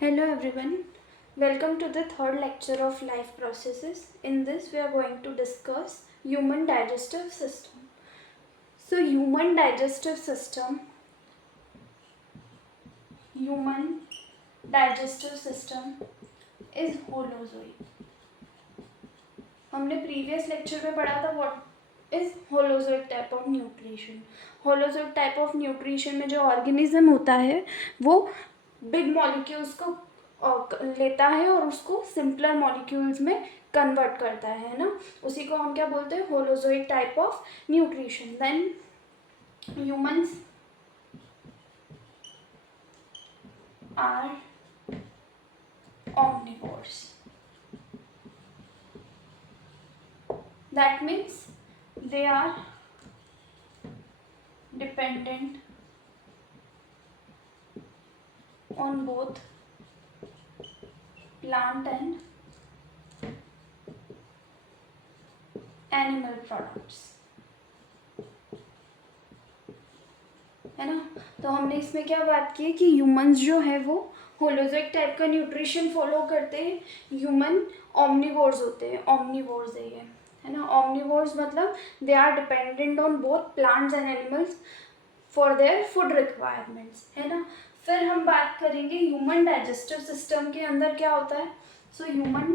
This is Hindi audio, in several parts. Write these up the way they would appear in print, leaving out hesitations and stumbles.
Hello everyone, welcome to the third lecture of life processes. In this we are going to discuss human digestive system. So human digestive system is holozoic. हमने प्रीवियस लेक्चर में पढ़ा था what is holozoic type of nutrition. Holozoic type of nutrition में जो ऑर्गेनिज्म होता है वो बिग मॉलिक्यूल्स को लेता है और उसको सिंपलर मॉलिक्यूल्स में कन्वर्ट करता है ना. उसी को हम क्या बोलते हैं, holozoic type of nutrition. Then humans are omnivores. That means they are dependent on both plant and animal products. है ना. तो हमने इसमें क्या बात की कि ह्यूमंस जो है वो होलोजोइक टाइप का न्यूट्रिशन फॉलो करते हैं. ह्यूमन ऑमनिवोर्स होते हैं. ऑमनिवोर्स है ना. ऑमनिवोर्स मतलब they are dependent on both plants and animals for their food requirements. है ना. फिर हम बात करेंगे ह्यूमन डाइजेस्टिव सिस्टम के अंदर क्या होता है. So human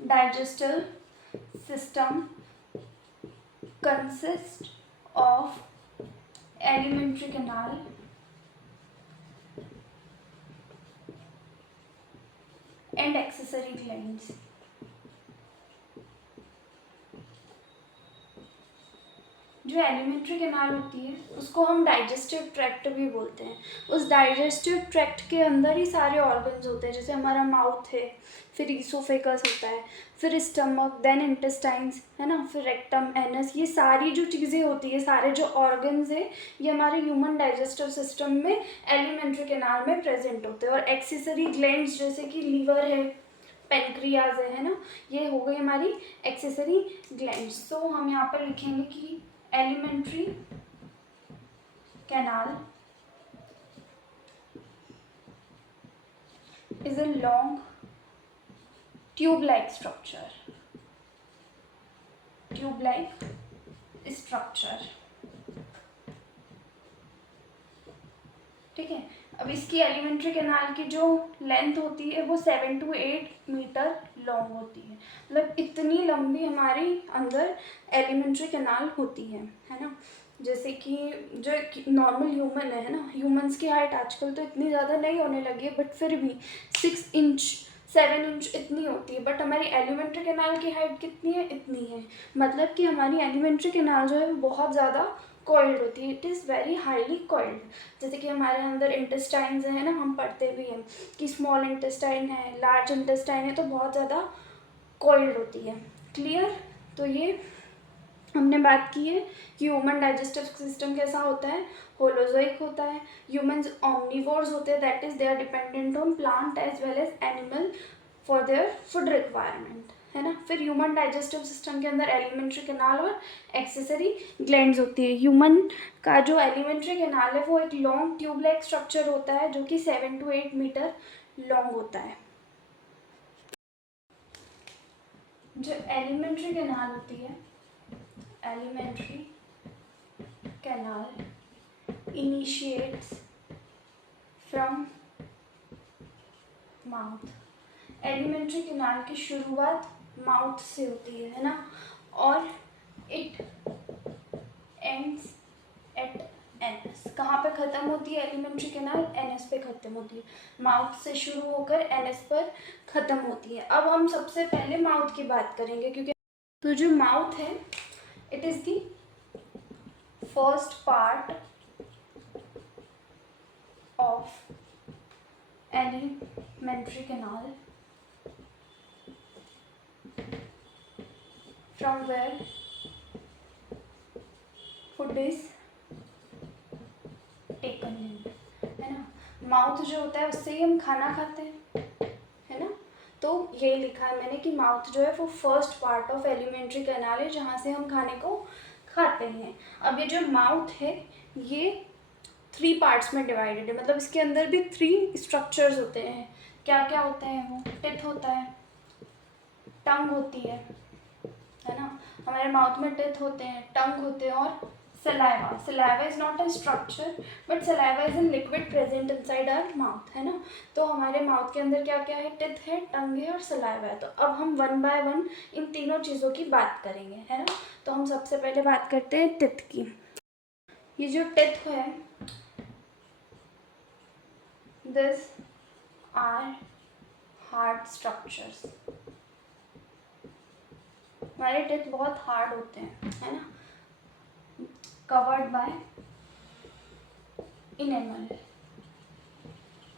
digestive system consist of alimentary canal and accessory glands. जो एलिमेंट्री कैनाल होती है उसको हम डाइजेस्टिव ट्रैक्ट भी बोलते हैं. उस डाइजेस्टिव ट्रैक्ट के अंदर ही सारे ऑर्गन्स होते हैं. जैसे हमारा माउथ है, फिर ईसोफेगस होता है, फिर स्टमक, देन इंटेस्टाइन्स, है ना, फिर रेक्टम, एनस. ये सारी जो चीज़ें होती है, सारे जो ऑर्गन्स है, ये हमारे ह्यूमन डाइजेस्टिव सिस्टम में एलिमेंट्री कैनाल में प्रेजेंट होते हैं. और एक्सेसरी ग्लैंड्स जैसे कि लीवर है, पेनक्रियाज है ना, ये हो गई हमारी एक्सेसरी ग्लैंड्स. तो हम यहाँ पर लिखेंगे कि elementary canal is a long tube-like structure. ठीक है. अब इसकी एलिमेंट्री कैनाल की जो लेंथ होती है वो 7 to 8 मीटर लॉन्ग होती है. मतलब इतनी लंबी हमारी अंदर एलिमेंट्री कैनाल होती है ना. जैसे कि जो नॉर्मल ह्यूमन है ना, ह्यूमंस की हाइट आजकल तो इतनी ज़्यादा नहीं होने लगी है, बट फिर भी 6 इंच 7 इंच इतनी होती है. बट हमारी एलिमेंट्री कैनाल की हाइट कितनी है, इतनी है. मतलब कि हमारी एलिमेंट्री कैनाल जो है वो बहुत ज़्यादा कॉइल्ड होती है. It is very highly coiled. जैसे कि हमारे अंदर इंटेस्टाइन्स है ना, हम पढ़ते भी हैं कि स्मॉल इंटेस्टाइन है, लार्ज इंटेस्टाइन है, तो बहुत ज़्यादा कॉइल्ड होती है. क्लियर. तो ये हमने बात की है कि ह्यूमन डाइजेस्टिव सिस्टम कैसा होता है, होलोजोइक होता है. ह्यूमंस ऑमनिवोर्स होते हैं, that is they are dependent on plant as well as animal for their food requirement. है ना. फिर ह्यूमन डाइजेस्टिव सिस्टम के अंदर एलिमेंट्री कैनाल और एक्सेसरी ग्लैंड्स होती है. ह्यूमन का जो एलिमेंट्री कैनाल है वो एक लॉन्ग ट्यूब लाइक स्ट्रक्चर होता है जो कि 7 to 8 मीटर लॉन्ग होता है. जो एलिमेंट्री कैनाल होती है, alimentary canal initiates from mouth. Alimentary canal की शुरुआत माउथ से होती है ना, और इट एंड्स एट एनएस. कहाँ पे ख़त्म होती है एलिमेंट्री कैनाल, एनएस पे ख़त्म होती है. माउथ से शुरू होकर एनएस पर ख़त्म होती है. अब हम सबसे पहले माउथ की बात करेंगे, क्योंकि तो जो माउथ है it is the first part of alimentary canal from where food is taken in. है ना. माउथ जो होता है उससे ही हम खाना खाते हैं, है ना. तो यही लिखा है मैंने कि माउथ जो है वो first part of alimentary canal है जहाँ से हम खाने को खाते हैं. अब ये जो माउथ है ये 3 पार्ट्स में डिवाइडेड है, मतलब इसके अंदर भी 3 स्ट्रक्चर्स होते हैं। क्या क्या होते हैं वो? टिथ होता है, टंग होती है ना, हमारे माउथ में टिथ होते हैं, टंग होते हैं, और saliva. Saliva is not a structure but saliva is an liquid present inside our mouth, है ना। तो हमारे माउथ के अंदर क्या क्या है? टिथ है, टंग है और सलाइवा है। तो अब हम 1 बाय 1 इन तीनों चीज़ों की बात करेंगे, है ना। तो हम सबसे पहले बात करते हैं टिथ की। ये जो टिथ है, दिस आर हार्ड स्ट्रक्चर्स। हमारे टिथ बहुत हार्ड होते हैं, है ना, कवर्ड बाय इनेमल।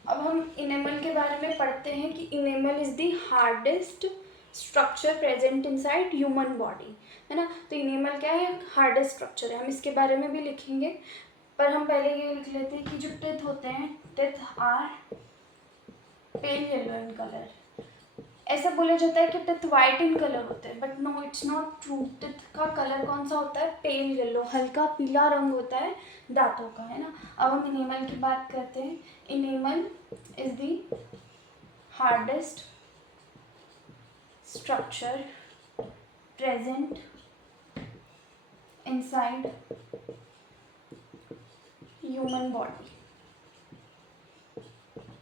अब हम इनेमल के बारे में पढ़ते हैं कि enamel is the hardest structure present inside human body, है ना। तो इनेमल क्या है? हार्डेस्ट स्ट्रक्चर है, हम इसके बारे में भी लिखेंगे। पर हम पहले ये लिख लेते हैं कि जो टिथ होते हैं, teeth are pale yellow in colour. ऐसा बोला जाता है कि टिथ वाइट इन कलर होते हैं, but no, it's not true. Teeth का कलर कौन सा होता है? पेल येलो, हल्का पीला रंग होता है दांतों का, है ना। अब हम इनेमल की बात करते हैं। Enamel is the hardest structure present inside human body,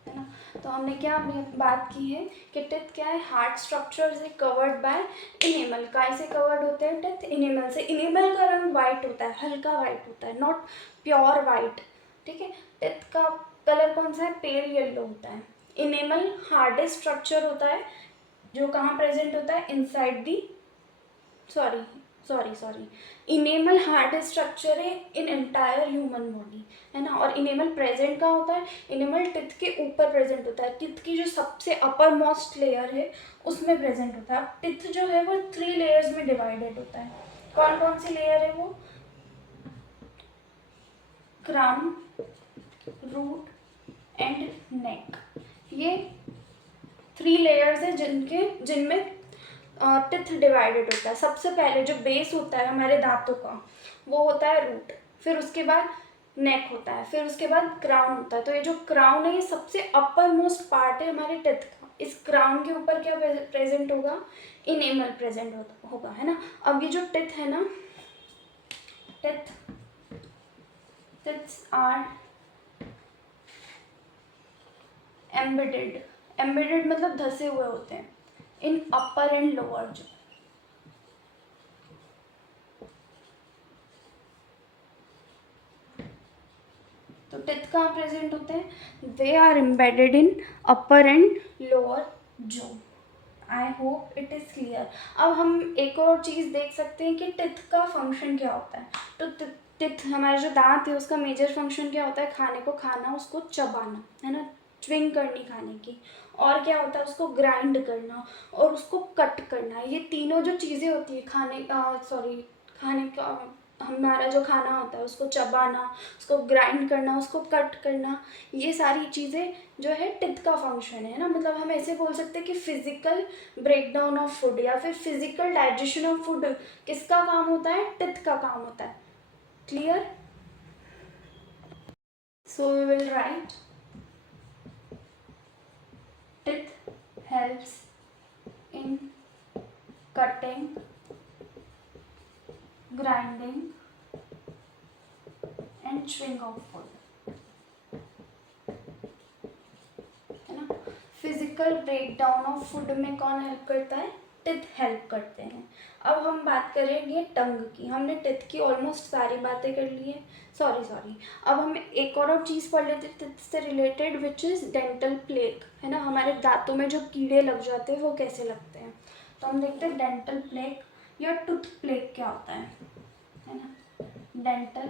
है ना। तो हमने क्या बात की है कि टिथ क्या है? हार्ड स्ट्रक्चर से कवर्ड बाय इनेमल। काय से कवर्ड होते हैं टिथ? इनेमल से। इनेमल का रंग वाइट होता है, हल्का वाइट होता है, नॉट प्योर वाइट, ठीक है। टिथ का कलर कौन सा है? पेल येलो होता है। इनेमल हार्डेस्ट स्ट्रक्चर होता है जो कहाँ प्रेजेंट होता है? Inside the sorry sorry enamel hard structure है इन एंटायर ह्यूमन बॉडी, है ना। और इनेमल प्रेजेंट कहाँ होता है? इनेमल टिथ के ऊपर प्रेजेंट होता है, टिथ की जो सबसे अपर मोस्ट लेयर है उसमें प्रेजेंट होता है। टिथ जो है वो 3 लेयर्स में डिवाइडेड होता है। कौन कौन सी लेयर है वो? Crown, root and neck. ये 3 लेयर्स है जिनमें टिथ डिवाइडेड होता है। सबसे पहले जो बेस होता है हमारे दांतों का वो होता है रूट, फिर उसके बाद नेक होता है, फिर उसके बाद क्राउन होता है। तो ये जो क्राउन है ये सबसे अपर मोस्ट पार्ट है हमारे टिथ का। इस क्राउन के ऊपर क्या प्रेजेंट होगा? इनेमल प्रेजेंट होगा, है ना। अब ये जो टिथ है ना, टिथ्स आर एम्बेडेड मतलब धसे हुए होते हैं इन अपर एंड लोअर जो। तो टिथ कहाँ प्रेजेंट होते हैं? They are embedded in upper and lower जो। I hope it is clear. अब हम एक और चीज़ देख सकते हैं कि टिथ का फंक्शन क्या होता है। तो टिथ हमारे जो दांत है उसका मेजर फंक्शन क्या होता है? खाने को खाना, उसको चबाना, है ना, च्विंग करनी खाने की। और क्या होता है? उसको ग्राइंड करना और उसको कट करना। ये तीनों जो चीज़ें होती है खाने का, हमारा जो खाना होता है उसको चबाना, उसको ग्राइंड करना, उसको कट करना, ये सारी चीज़ें जो है टिथ का फंक्शन है ना। मतलब हम ऐसे बोल सकते हैं कि फिजिकल ब्रेकडाउन ऑफ फूड या फिर फिजिकल डाइजेशन ऑफ फूड किसका काम होता है? टिथ का काम होता है। Clear? So we will write teeth helps in cutting, grinding and chewing of food, है ना। फिजिकल ब्रेकडाउन ऑफ फूड में कौन हेल्प करता है? टिथ हेल्प करते हैं। अब हम बात करेंगे टंग की। हमने टिथ की ऑलमोस्ट सारी बातें कर ली है। सॉरी अब हम एक और चीज़ पढ़ लेते हैं टिथ से related, which is dental plague, है ना। हमारे दांतों में जो कीड़े लग जाते हैं वो कैसे लगते हैं। तो हम देखते हैं डेंटल प्लेग या टूथ प्लेग क्या होता है ना। डेंटल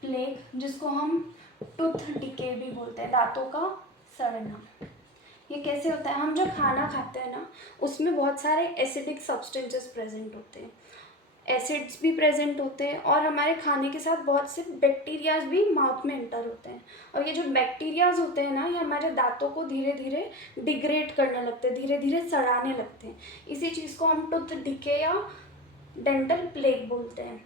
प्लेग जिसको हम टूथ डिके भी बोलते हैं, दांतों का सड़ना। ये कैसे होता है? हम जो खाना खाते हैं ना उसमें बहुत सारे एसिडिक सब्सटेंसेस प्रेजेंट होते हैं, एसिड्स भी प्रेजेंट होते हैं, और हमारे खाने के साथ बहुत से बैक्टीरियाज भी माउथ में एंटर होते हैं। और ये जो बैक्टीरियाज होते हैं ना ये हमारे दांतों को धीरे धीरे डिग्रेड करने लगते हैं, धीरे धीरे सड़ाने लगते हैं। इसी चीज़ को हम टूथ डिके या डेंटल प्लेग बोलते हैं।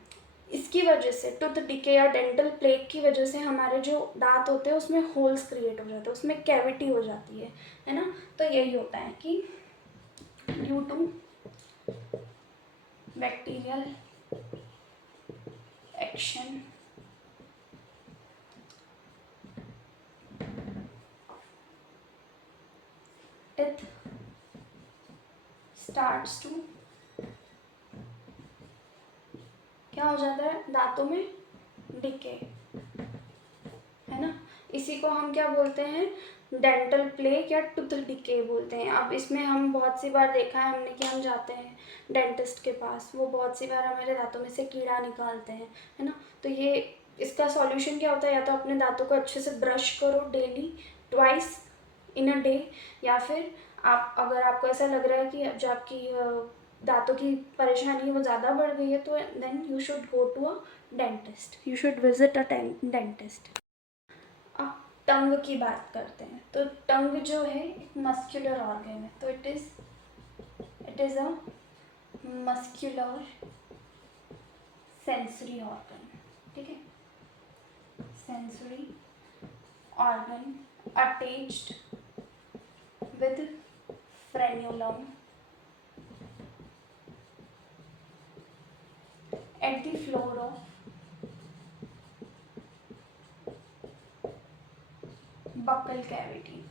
इसकी वजह से टूथ डिके या डेंटल प्लेक की वजह से हमारे जो दांत होते हैं उसमें होल्स क्रिएट हो जाते हैं, उसमें कैविटी हो जाती है ना। तो यही होता है कि due to bacterial action teeth starts to, क्या हो जाता है, दांतों में डिके, है ना। इसी को हम क्या बोलते हैं, डेंटल प्लेक या टूथ डिके बोलते हैं। अब इसमें हम बहुत सी बार देखा है हमने कि हम जाते हैं डेंटिस्ट के पास, वो बहुत सी बार हमारे दांतों में से कीड़ा निकालते हैं, है ना। तो ये इसका सॉल्यूशन क्या होता है, या तो अपने दांतों को अच्छे से ब्रश करो daily, twice in a day, या फिर आप अगर आपको ऐसा लग रहा है कि जो आपकी दांतों की परेशानी है वो ज़्यादा बढ़ गई है, तो then you should go to a dentist, you should visit a dentist. अब टंग की बात करते हैं। तो टंग जो है एक मस्क्यूलर ऑर्गन है, तो it is a muscular sensory organ, ठीक है, sensory organ attached with frenulum at the floor of buccal cavity.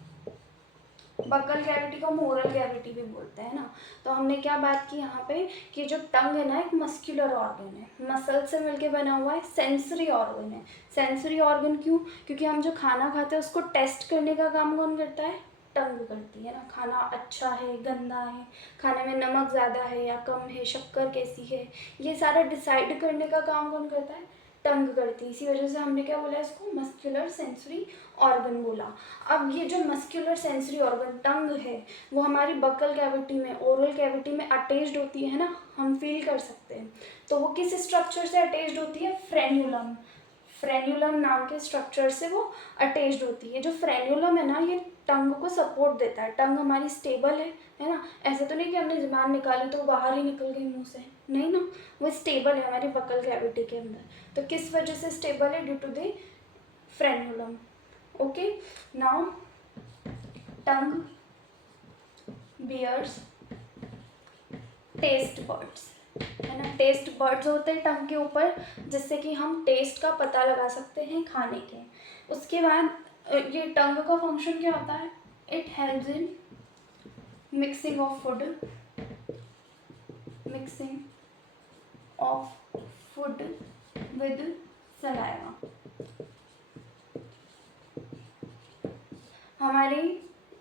Buccal cavity को मोरल कैविटी भी बोलते हैं ना। तो हमने क्या बात की यहाँ पे कि जो टंग है ना एक मस्क्यूलर ऑर्गन है, मसल से मिलके बना हुआ है, सेंसरी ऑर्गन है। सेंसरी ऑर्गन क्यों, क्योंकि हम जो खाना खाते हैं उसको टेस्ट करने का काम कौन करता है, टंग करती है ना। खाना अच्छा है, गंदा है, खाने में नमक ज़्यादा है या कम है, शक्कर कैसी है, ये सारा डिसाइड करने का काम कौन करता है, टंग करती है। इसी वजह से हमने क्या बोला, इसको मस्क्यूलर सेंसरी ऑर्गन बोला। अब ये जो मस्क्यूलर सेंसरी ऑर्गन टंग है वो हमारी बकल कैविटी में, ओरल कैविटी में अटैच्ड होती है ना, हम फील कर सकते हैं। तो वो किस स्ट्रक्चर से अटैच्ड होती है, फ्रेन्यूलम, फ्रेन्यूलम नाम के स्ट्रक्चर से वो अटैच्ड होती है। जो फ्रेन्यूलम है ना ये टंग को सपोर्ट देता है, टंग हमारी स्टेबल है ना। ऐसा तो नहीं कि हमने ज़ुबान निकाली तो बाहर ही निकल गई मुंह से, नहीं ना, वो स्टेबल है हमारी बकल कैविटी के अंदर। तो किस वजह से स्टेबल है, due to the frenulum. Okay, now tongue bears taste buds, है ना। टेस्ट बर्ड्स होते हैं टंग के ऊपर, जिससे कि हम टेस्ट का पता लगा सकते हैं खाने के। उसके बाद ये टंग का फंक्शन क्या होता है, it helps in mixing of food, mixing of food with saliva. हमारी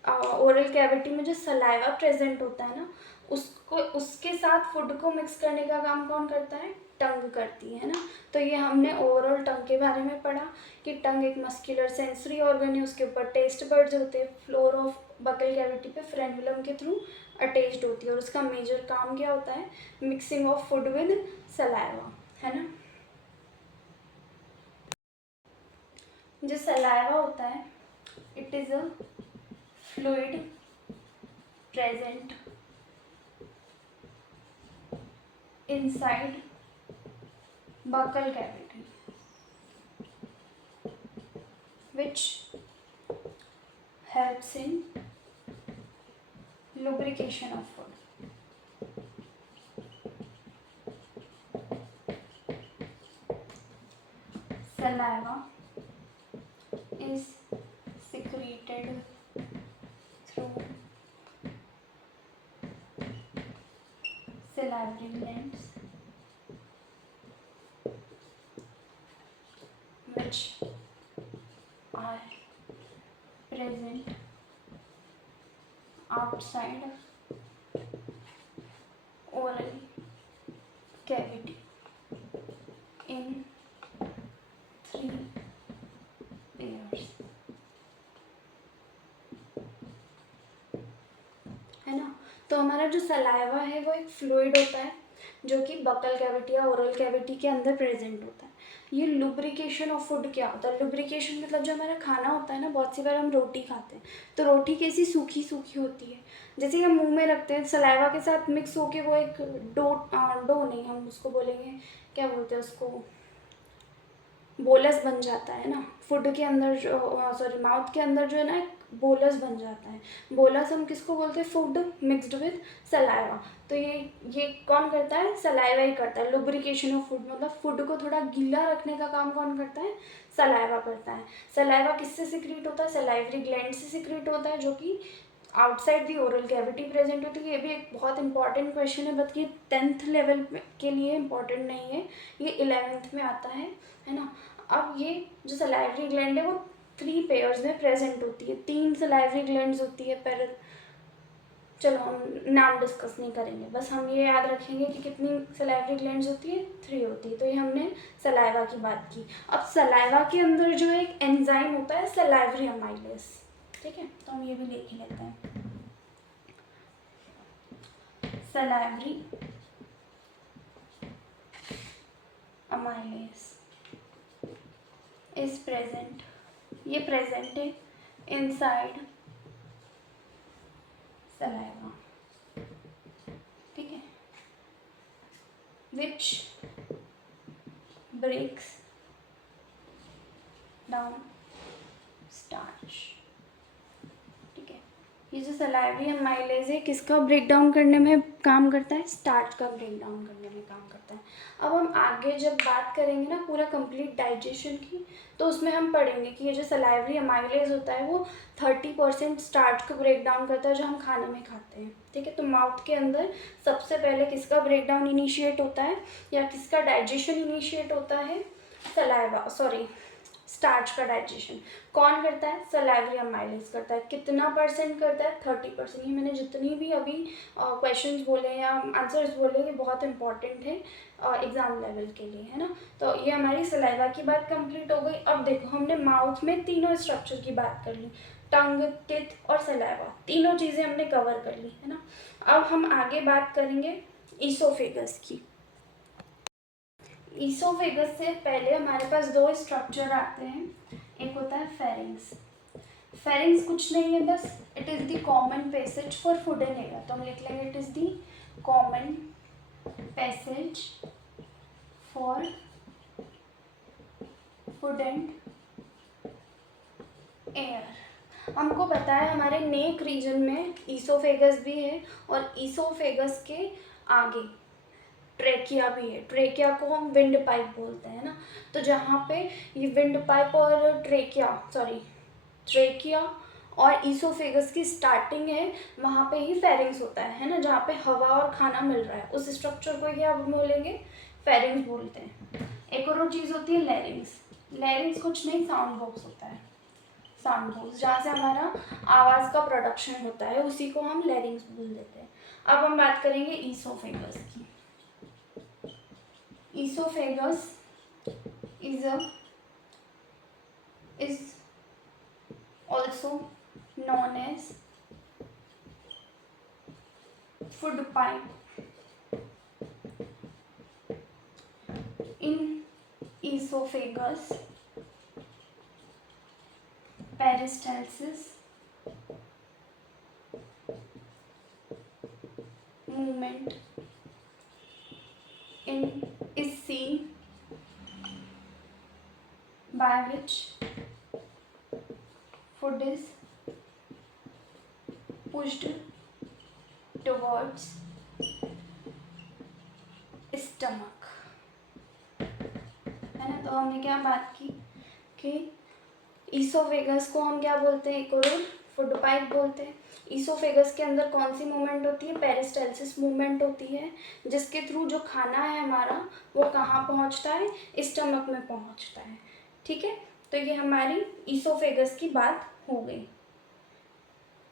ओरल कैविटी में जो सलाइवा प्रेजेंट होता है ना, उसको उसके साथ फूड को मिक्स करने का काम कौन करता है, टंग करती है ना। तो ये हमने ओवरऑल टंग के बारे में पढ़ा कि टंग एक मस्कुलर सेंसरी ऑर्गन है, उसके ऊपर टेस्ट बर्ड्स होते हैं, फ्लोर ऑफ बकल कैविटी पे फ्रेन्युलम के थ्रू अटैच्ड होती है, और उसका मेजर काम क्या होता है, mixing of food with saliva, है ना। जो सलाइवा होता है it is a fluid present inside buccal cavity which helps in lubrication of food. Saliva is secreted through salivary glands which are present outside oral cavity in 3 pairs, है ना। तो हमारा जो सलाइवा है वो एक फ्लूइड होता है जो कि बकल कैविटी या ओरल कैविटी के अंदर प्रेजेंट होता है। ये लुब्रिकेशन ऑफ फूड क्या होता है? लुब्रिकेशन मतलब जो हमारा खाना होता है ना, बहुत सी बार हम रोटी खाते हैं तो रोटी कैसी सूखी सूखी होती है, जैसे कि हम मुंह में रखते हैं सलाइवा के साथ मिक्स होके वो एक डो नहीं, हम उसको बोलेंगे क्या बोलते हैं उसको, बोलस बन जाता है ना फूड के अंदर, जो सॉरी माउथ के अंदर जो है ना एक बोलस बन जाता है। बोलस हम किसको बोलते हैं? Food mixed with saliva. तो ये कौन करता है? सलाइवा ही करता है। लुब्रिकेशन ऑफ फूड मतलब फूड को थोड़ा गीला रखने का काम कौन करता है? सलाइवा करता है। सलाइवा किससे सिक्रीट होता है? सलाइवरी ग्लैंड से सिक्रीट होता है, जो कि outside the oral cavity present होती है। ये भी एक बहुत इंपॉर्टेंट क्वेश्चन है, बट ये 10th लेवल के लिए इंपॉर्टेंट नहीं है, ये 11th में आता है ना। अब ये जो सलाइवरी ग्लैंड है वो 3 पेयर्स में प्रेजेंट होती है, 3 सलाइवरी ग्लैंड्स होती है। पर चलो हम नाम डिस्कस नहीं करेंगे, बस हम ये याद रखेंगे कि कितनी सलाइवरी ग्लैंड्स होती है? 3 होती है। तो ये हमने सलाइवा की बात की। अब सलाइवा के अंदर जो एक एंजाइम होता है सलाइवरी अमाइलेज, ठीक है, तो हम ये भी लिख ही लेते हैं। सलाइवरी अमाइलेज इज प्रेजेंट, ये प्रेजेंट है इनसाइड सलाइवा, ठीक है, विच ब्रेक्स डाउन स्टार्च, ठीक है। ये जो सलाइवरी अमाइलेज है किसका ब्रेक डाउन करने में काम करता है? स्टार्च का ब्रेक डाउन करने में काम करता है। अब हम आगे जब बात करेंगे ना पूरा कंप्लीट डाइजेशन की, तो उसमें हम पढ़ेंगे कि ये जो सलाइवरी अमाइलेज होता है वो 30% स्टार्च को ब्रेक डाउन करता है जो हम खाने में खाते हैं, ठीक है। तो माउथ के अंदर सबसे पहले किसका ब्रेक डाउन इनिशिएट होता है या किसका डाइजेशन इनिशिएट होता है? सलाइवा सॉरी स्टार्च का डाइजेशन कौन करता है? सलाइवरी अमाइलेज करता है। कितना परसेंट करता है? 30%। ये मैंने जितनी भी अभी क्वेश्चंस बोले या आंसर्स बोले ये बहुत इंपॉर्टेंट है एग्जाम लेवल के लिए, है ना। तो ये हमारी सलाइवा की बात कंप्लीट हो गई। अब देखो हमने माउथ में तीनों स्ट्रक्चर की बात कर ली, टंग, टिथ और सलाइवा, तीनों चीज़ें हमने कवर कर ली, है ना। अब हम आगे बात करेंगे ईसोफेगस की। ईसोफेगस से पहले हमारे पास 2 स्ट्रक्चर आते हैं, एक होता है फेरिंग्स। फेरिंग्स कुछ नहीं है, बस it is the common passage for food and air. तो हम लिख लेंगे it is the common passage for food and air. हमको पता है हमारे नेक रीजन में ईसोफेगस भी है और ईसोफेगस के आगे ट्रेकिया भी है। ट्रेकिया को हम विंड पाइप बोलते हैं ना। तो जहाँ पे ये विंड पाइप और ट्रेकिया और ईसोफेगस की स्टार्टिंग है वहाँ पे ही फेरिंग्स होता है ना, जहाँ पे हवा और खाना मिल रहा है, उस स्ट्रक्चर को क्या बोलेंगे? फेरिंग्स बोलते हैं। एक और चीज़ होती है लैरिंग्स। लैरिंग्स कुछ नहीं, साउंड बॉक्स होता है, साउंड बॉक्स जहाँ से हमारा आवाज़ का प्रोडक्शन होता है, उसी को हम लैरिंग्स बोल देते हैं। अब हम बात करेंगे ईसोफेगस की। Esophagus is also known as food pipe. In esophagus, peristalsis movement is seen by which food is pushed towards stomach, है ना। तो हमने क्या बात की कि ईसोफेगस को हम क्या बोलते हैं? एक और फूड पाइप बोलते हैं। ईसोफेगस के अंदर कौन सी मूवमेंट होती है? पेरिस्टाल्सिस मूवमेंट होती है, जिसके थ्रू जो खाना है हमारा वो कहाँ पहुँचता है? स्टमक में पहुँचता है, ठीक है। तो ये हमारी ईसोफेगस की बात हो गई।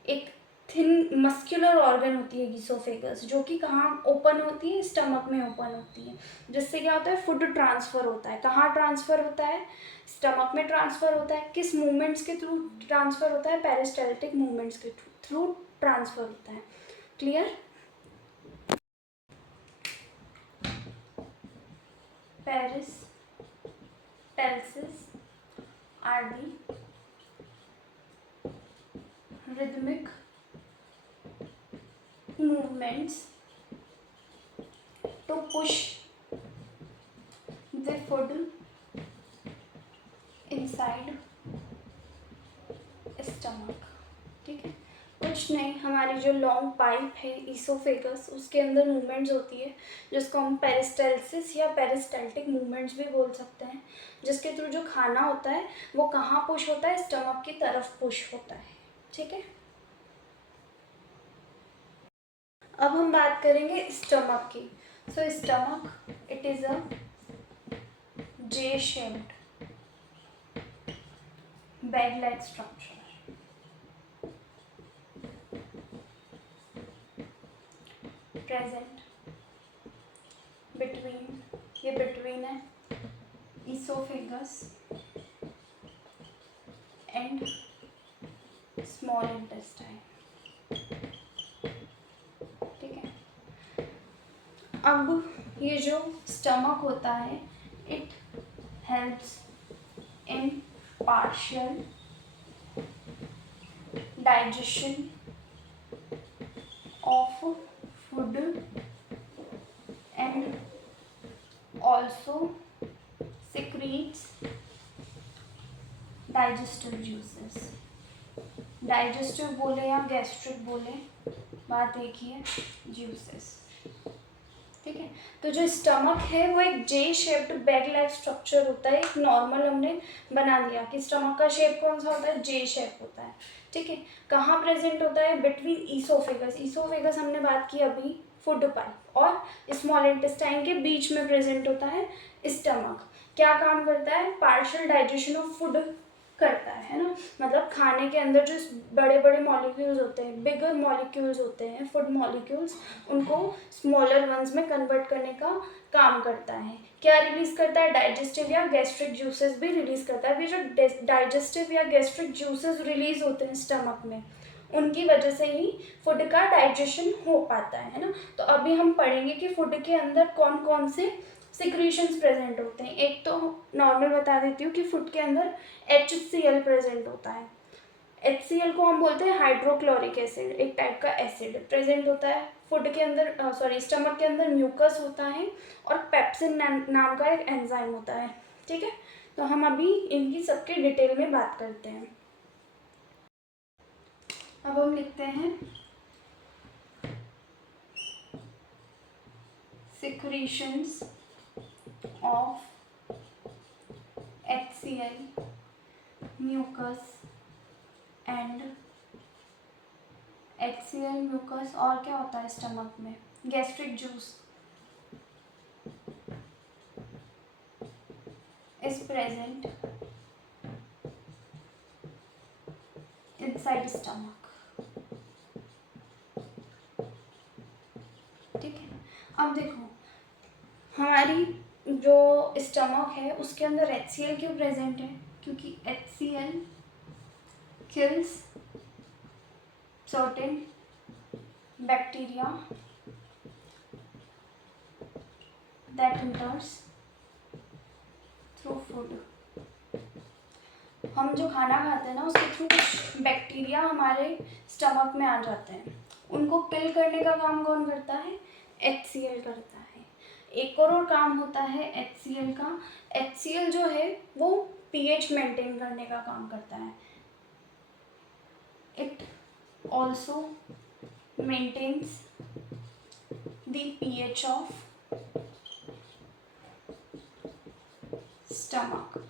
एक थिन मस्कुलर ऑर्गन होती है ईसोफेगस, जो कि कहाँ ओपन होती है? स्टमक में ओपन होती है, जिससे क्या होता है? फूड ट्रांसफ़र होता है। कहाँ ट्रांसफ़र होता है? स्टमक में ट्रांसफ़र होता है। किस मूवमेंट्स के थ्रू ट्रांसफ़र होता है? पेरिस्टाल्टिक मूवमेंट्स के थ्रू ट्रांसफ़र होता है। Clear? Peristaltic peristalsis are the rhythmic movements to push the food inside stomach. ठीक है, कुछ नहीं, हमारी जो लॉन्ग पाइप है ईसोफेगस, उसके अंदर मूवमेंट्स होती है जिसको हम पेरिस्टाल्सिस या पेरिस्टाल्टिक मूवमेंट्स भी बोल सकते हैं, जिसके थ्रू जो खाना होता है वो कहाँ पुश होता है, स्टमक की तरफ पुश होता है। ठीक है, अब हम बात करेंगे स्टमक की। So stomach it is a J shaped bag like structure present between, ये between है esophagus and small intestine। ठीक है, अब ये जो स्टमक होता है it helps in partial digestion of food and also secretes digestive juices। Digestive बोले या गैस्ट्रिक बोले, बात एक ही है, juices। ठीक है, तो जो स्टमक है वो एक जे शेप्ड बैग लाइक स्ट्रक्चर होता है। एक नॉर्मल हमने बना दिया कि स्टमक का शेप कौन सा होता है, जे शेप होता है। ठीक है, कहाँ प्रेजेंट होता है, बिटवीन ईसोफेगस, ईसोफेगस हमने बात की अभी फूड पाइप, और स्मॉल इंटेस्टाइन के बीच में प्रेजेंट होता है स्टमक। क्या काम करता है, पार्शियल डाइजेशन ऑफ फूड करता है ना, मतलब खाने के अंदर जो बड़े बड़े मॉलिक्यूल्स होते हैं, बिगर मॉलिक्यूल्स होते हैं, फूड मॉलिक्यूल्स, उनको स्मॉलर वंस में कन्वर्ट करने का काम करता है। क्या रिलीज करता है, डाइजेस्टिव या गैस्ट्रिक जूसेस भी रिलीज करता है। ये जो डाइजेस्टिव या गैस्ट्रिक जूसेस रिलीज होते हैं स्टमक में, उनकी वजह से ही फूड का डाइजेशन हो पाता है ना। तो अभी हम पढ़ेंगे कि फूड के अंदर कौन कौन से सिक्रीशंस प्रेजेंट होते हैं। एक तो नॉर्मल बता देती हूँ कि फूड के अंदर HCl प्रेजेंट होता है। HCl को हम बोलते हैं हाइड्रोक्लोरिक एसिड, एक टाइप का एसिड प्रेजेंट होता है फूड के अंदर, स्टमक के अंदर म्यूकस होता है, और पेप्सिन नाम का एक एंजाइम होता है। ठीक है, तो हम अभी इनकी सबके डिटेल में बात करते हैं। अब हम लिखते हैं secretions of HCl, mucus and HCl mucus, और क्या होता है स्टमक में, gastric juice is present inside stomach। ठीक है, अब देखो हमारी जो स्टमक है उसके अंदर HCl क्यों प्रेजेंट है, क्योंकि HCl kills certain bacteria that enters through food। हम जो खाना खाते हैं ना उसके थ्रू कुछ बैक्टीरिया हमारे स्टमक में आ जाते हैं, उनको किल करने का काम कौन करता है, HCl करता है। एक और काम होता है HCl का, HCl जो है वो pH मेंटेन करने का काम करता है। It also maintains the pH of stomach.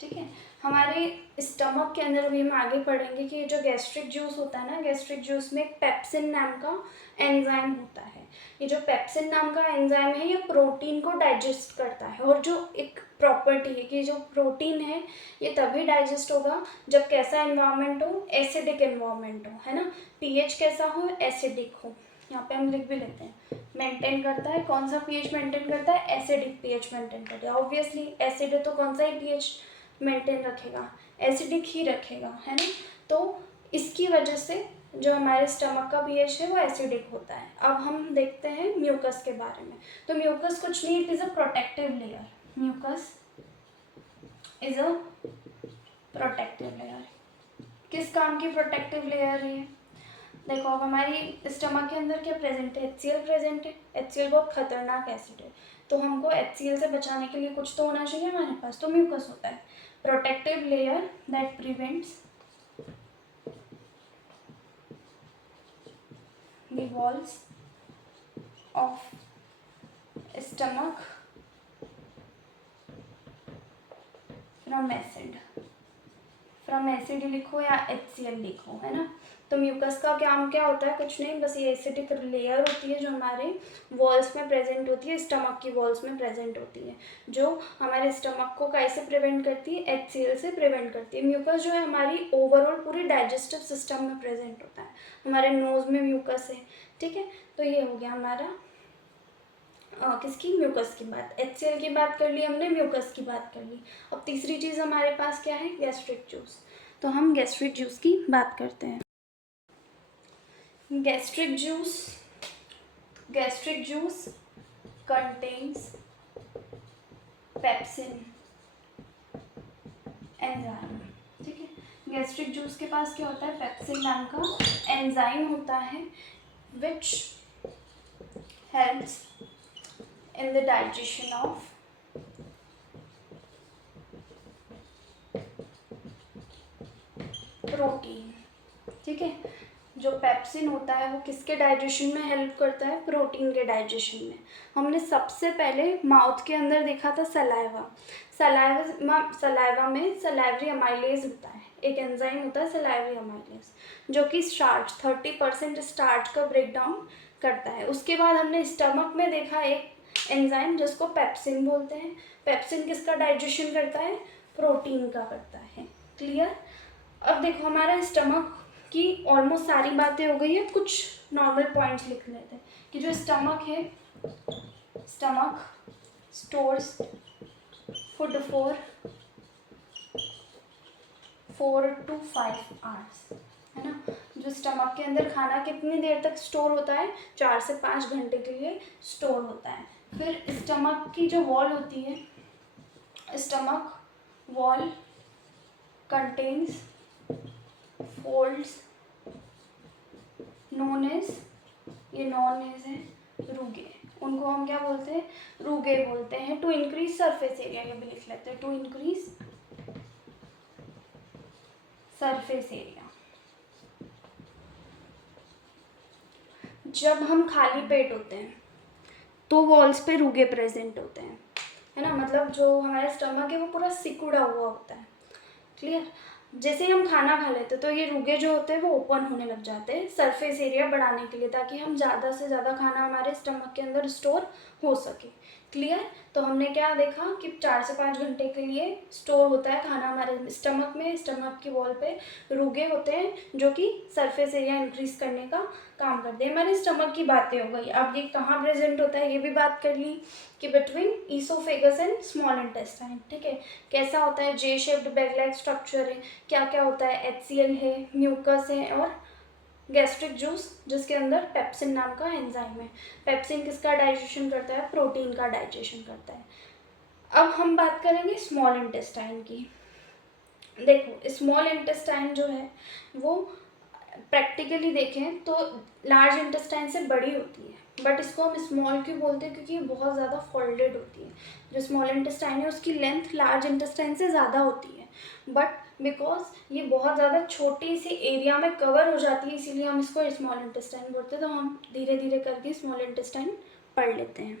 ठीक है, हमारे स्टमक के अंदर अभी हम आगे पढ़ेंगे कि जो गैस्ट्रिक जूस होता है ना, गैस्ट्रिक जूस में पेप्सिन नाम का एंजाइम होता है। ये जो पेप्सिन नाम का एंजाइम है ये प्रोटीन को डाइजेस्ट करता है, और जो एक प्रॉपर्टी है कि जो प्रोटीन है ये तभी डाइजेस्ट होगा जब कैसा एनवायरनमेंट हो, एसिडिक एनवायरनमेंट हो, है ना। पीएच कैसा हो, एसिडिक हो। यहाँ पे हम लिख भी लेते हैं, मेंटेन करता है, कौन सा पीएच मेंटेन करता है, एसिडिक पीएच मेंटेन करता है। ऑब्वियसली एसिड है तो कौन सा ही पीएच मेंटेन रखेगा, एसिडिक ही रखेगा, है ना। तो इसकी वजह से जो हमारे स्टमक का पीएच है वो एसिडिक होता है। अब हम देखते हैं म्यूकस के बारे में। तो म्यूकस कुछ नहीं, it is a protective layer. Mucus is a protective layer. किस काम की प्रोटेक्टिव लेयर है? देखो अब हमारी स्टमक के अंदर क्या प्रेजेंट है? HCl प्रेजेंट है। HCl बहुत खतरनाक एसिड है, तो हमको HCl से बचाने के लिए कुछ तो होना चाहिए हमारे पास, तो म्यूकस होता है। Protective layer that prevents the walls of stomach from acid लिखो या HCl लिखो, है ना। तो म्यूकस का काम क्या होता है? कुछ नहीं, बस ये एसिडिक लेयर होती है जो हमारे वॉल्स में प्रेजेंट होती है, स्टमक की वॉल्स में प्रेजेंट होती है, जो हमारे स्टमक को कैसे प्रिवेंट करती है? HCl से प्रिवेंट करती है। म्यूकस जो है हमारी ओवरऑल पूरी डाइजेस्टिव सिस्टम में प्रेजेंट होता है। हमारे नोज में म्यूकस है, ठीक है। तो ये हो गया हमारा किसकी? म्यूकस की बात। HCl की बात कर ली हमने, म्यूकस की बात कर ली। अब तीसरी चीज़ हमारे पास क्या है? Gastric juice. तो हम गैस्ट्रिक जूस की बात करते हैं। Gastric juice contains pepsin enzyme, ठीक है। गैस्ट्रिक जूस के पास क्या होता है? पेप्सिन नाम का एंजाइम होता है which helps in the digestion of protein, ठीक है। जो पेप्सिन होता है वो किसके डाइजेशन में हेल्प करता है? प्रोटीन के डाइजेशन में। हमने सबसे पहले माउथ के अंदर देखा था सलाइवा में सलाइवरी अमाइलेज होता है, एक एंजाइम होता है सलाइवरी अमाइलेज, जो कि स्टार्च 30% स्टार्च का ब्रेक डाउन करता है। उसके बाद हमने स्टमक में देखा एक एंजाइम जिसको पेप्सिन बोलते हैं। पेप्सिन किसका डाइजेशन करता है? प्रोटीन का करता है। क्लियर? अब देखो हमारा स्टमक की ऑलमोस्ट सारी बातें हो गई है, कुछ नॉर्मल पॉइंट्स लिख लेते हैं कि जो स्टमक है, stomach stores food for 4 to 5 hours, है ना। जो स्टमक के अंदर खाना कितनी देर तक स्टोर होता है? 4 से 5 घंटे के लिए स्टोर होता है। फिर स्टमक की जो वॉल होती है, stomach wall contains folds known as, ये नॉन एज है रूगे, उनको हम क्या बोलते हैं? रूगे बोलते हैं। टू इंक्रीज सरफेस एरिया, ये भी लिख लेते हैं, टू इंक्रीज सरफेस एरिया। जब हम खाली पेट होते हैं तो वॉल्स पे रूगे प्रेजेंट होते हैं, है ना। मतलब जो हमारा स्टमक है वो पूरा सिकुड़ा हुआ होता है। क्लियर? जैसे हम खाना खा लेते तो ये रूगे जो होते हैं वो ओपन होने लग जाते हैं सरफेस एरिया बढ़ाने के लिए, ताकि हम ज़्यादा से ज़्यादा खाना हमारे स्टमक के अंदर स्टोर हो सके। क्लियर? तो हमने क्या देखा कि 4 से 5 घंटे के लिए स्टोर होता है खाना हमारे स्टमक में। स्टमक की वॉल पे रूगे होते हैं जो कि सरफेस एरिया इंक्रीज करने का काम करते हैं। हमारे स्टमक की बातें हो गई। अब ये कहाँ प्रेजेंट होता है ये भी बात कर ली कि between oesophagus and small intestine, ठीक है। कैसा होता है? जे शेप्ड बैग लाइक स्ट्रक्चर है। क्या क्या होता है? HCl है, म्यूकस है और गैस्ट्रिक जूस जिसके अंदर पेप्सिन नाम का एंजाइम है। पेप्सिन किसका डाइजेशन करता है? प्रोटीन का डाइजेशन करता है। अब हम बात करेंगे स्मॉल इंटेस्टाइन की। देखो स्मॉल इंटेस्टाइन जो है वो प्रैक्टिकली देखें तो लार्ज इंटेस्टाइन से बड़ी होती है, बट इसको हम स्मॉल क्यों बोलते हैं? क्योंकि ये बहुत ज़्यादा फोल्डेड होती है। जो स्मॉल इंटेस्टाइन है उसकी लेंथ लार्ज इंटेस्टाइन से ज़्यादा होती है, बट बिकॉज ये बहुत ज़्यादा छोटी सी एरिया में कवर हो जाती है इसीलिए हम इसको स्मॉल इंटेस्टाइन बोलते हैं। तो हम धीरे धीरे करके स्मॉल इंटेस्टाइन पढ़ लेते हैं।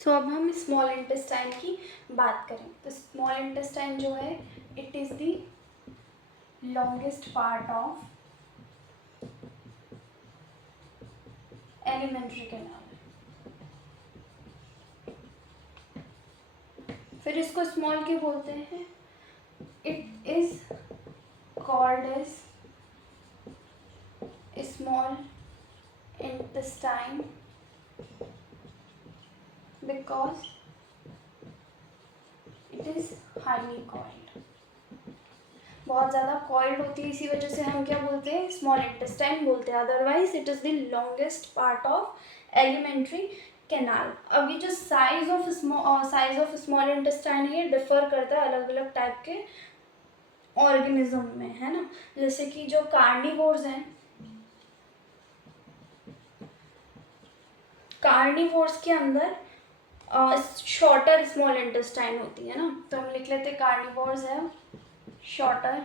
सो अब हम स्मॉल इंटेस्टाइन की बात करें तो स्मॉल इंटेस्टाइन जो है it is the longest part of alimentary canal। फिर इसको स्मॉल क्यों बोलते हैं? It is called as small intestine because it is highly coiled. बहुत ज़्यादा कॉइल्ड होती है, इसी वजह से हम क्या बोलते हैं? स्मॉल इंटेस्टाइन बोलते हैं। Otherwise it is the longest part of alimentary canal. अब ये जो साइज ऑफ स्मॉल इंटेस्टाइन है ये डिफर करता है अलग अलग टाइप के ऑर्गेनिज्म में, है ना। जैसे कि जो कार्निवोर्स हैं, कार्निवोर्स के अंदर शॉर्टर स्मॉल इंटेस्टाइन होती है ना, तो हम लिख लेते कार्निवोर्स है शॉर्टर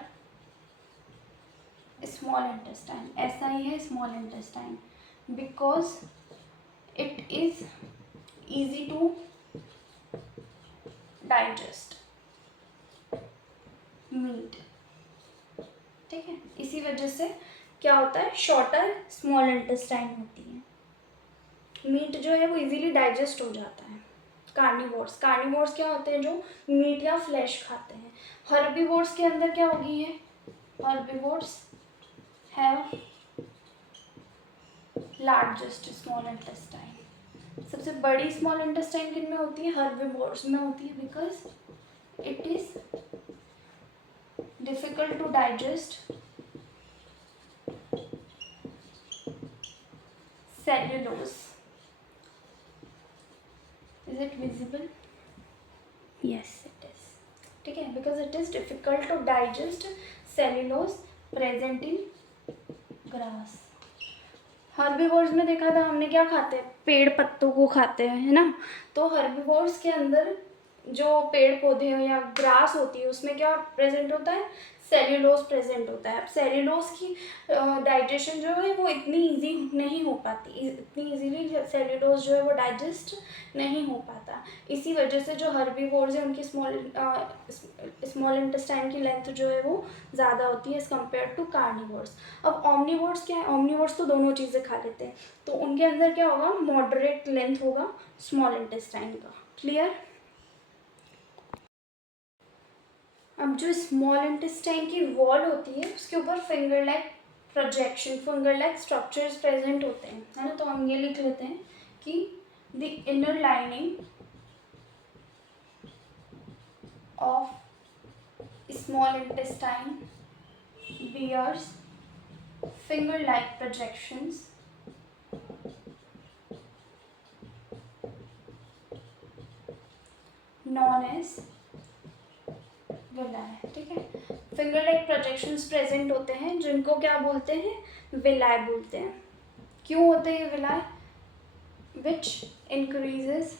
स्मॉल इंटेस्टाइन, ऐसा ही है small intestine, because it is easy to digest meat, ठीक है। इसी वजह से क्या होता है, शॉर्टर स्मॉल इंटेस्टाइन होती है, मीट जो है वो इजीली डाइजेस्ट हो जाता है। कार्निवोर्स क्या होते हैं, जो मीट या फ्लैश खाते हैं। हर्बीवोर्स के अंदर क्या होगी है, herbivores have largest small intestine. सबसे बड़ी स्मॉल इंटेस्टाइन किन में होती है, हर्बीवोर्स में होती है, because it is difficult to digest cellulose. Is it visible? Yes it is, ठीक है, because it is difficult to digest cellulose present in grass. Herbivores में देखा था हमने क्या खाते हैं, पेड़ पत्तों को खाते हैं, है ना। तो हर्बीवोर्स के अंदर जो पेड़ पौधे हैं या ग्रास होती है उसमें क्या प्रेजेंट होता है, सेल्यूलोज प्रेजेंट होता है। अब सेल्यूलोज की डाइजेशन जो है वो इतनी इजी नहीं हो पाती, इतनी इजीली सेल्यूलोज जो है वो डाइजेस्ट नहीं हो पाता। इसी वजह से जो हर्बीवोर्स हैं उनकी स्मॉल इंटेस्टाइन की लेंथ जो है वो ज़्यादा होती है एज़ कम्पेयर टू कार्निवोर्स। अब ऑमनीवोर्स क्या है, ऑमनीवोर्स तो दोनों चीज़ें खा लेते हैं, तो उनके अंदर क्या होगा, मॉडरेट लेंथ होगा स्मॉल इंटेस्टाइन का। क्लियर? अब जो स्मॉल इंटेस्टाइन की वॉल होती है उसके ऊपर finger like projection, finger like structures present होते हैं, है ना। तो हम ये लिख लेते हैं कि the inner lining of small intestine bears finger like projections known as विलाय, ठीक है। फिंगर लाइक प्रोजेक्शंस प्रेजेंट होते हैं जिनको क्या बोलते हैं, विलाय बोलते हैं। क्यों होते हैं विलाय, विच इंक्रीजेस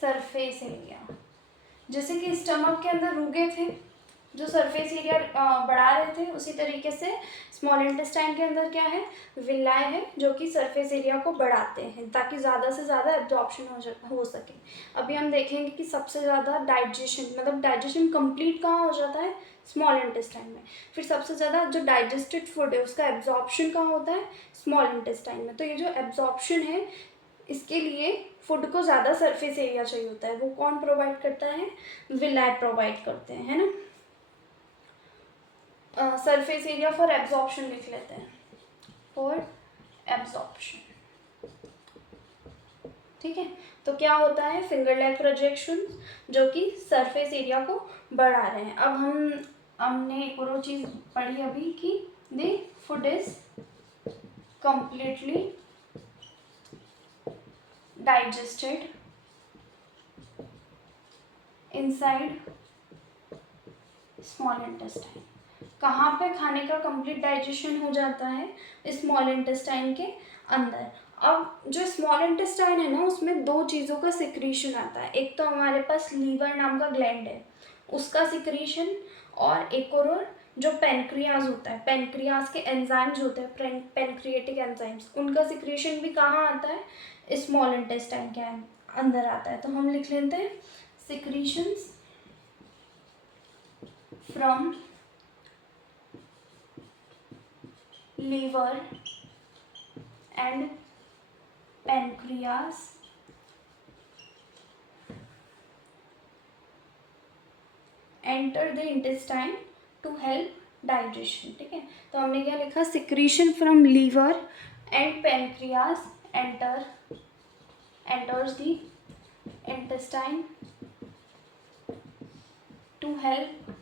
सरफेस एरिया। जैसे कि स्टमक के अंदर रुगे थे जो सरफेस एरिया बढ़ा रहे थे, उसी तरीके से स्मॉल इंटेस्टाइन के अंदर क्या है, विलाय है जो कि सरफेस एरिया को बढ़ाते हैं ताकि ज़्यादा से ज़्यादा एब्जॉर्प्शन हो सके। अभी हम देखेंगे कि सबसे ज़्यादा डाइजेशन, मतलब डाइजेशन कंप्लीट कहाँ हो जाता है, स्मॉल इंटेस्टाइन में। फिर सबसे ज़्यादा जो डाइजेस्टेड फूड है उसका एब्जॉर्प्शन कहाँ होता है, स्मॉल इंटेस्टाइन में। तो ये जो एब्जॉर्प्शन है इसके लिए फूड को ज़्यादा सरफेस एरिया चाहिए होता है, वो कौन प्रोवाइड करता है, विलाय प्रोवाइड करते हैं, है ना। सरफेस एरिया फॉर एब्जॉर्प्शन लिख लेते हैं, फॉर एब्जॉर्प्शन, ठीक है। तो क्या होता है, फिंगर लाइक प्रोजेक्शन जो कि सरफेस एरिया को बढ़ा रहे हैं। अब हमने एक और चीज़ पढ़ी अभी कि the food is completely digested inside small intestine. कहाँ पे खाने का कंप्लीट डाइजेशन हो जाता है, स्मॉल इंटेस्टाइन के अंदर। अब जो स्मॉल इंटेस्टाइन है ना उसमें दो चीज़ों का सिक्रीशन आता है, एक तो हमारे पास लीवर नाम का ग्लैंड है उसका सिक्रीशन, और एक और जो पेनक्रियाज होता है, पेनक्रियाज के एंजाइम्स होते हैं, पेनक्रिएटिक एंजाइम्स, उनका सिक्रीशन भी कहाँ आता है, स्मॉल इंटेस्टाइन के अंदर आता है। तो हम लिख लेते हैं secretions from liver and pancreas enter the intestine to help digestion, ठीक है। तो हमने क्या लिखा, secretion from liver and pancreas enters the intestine to help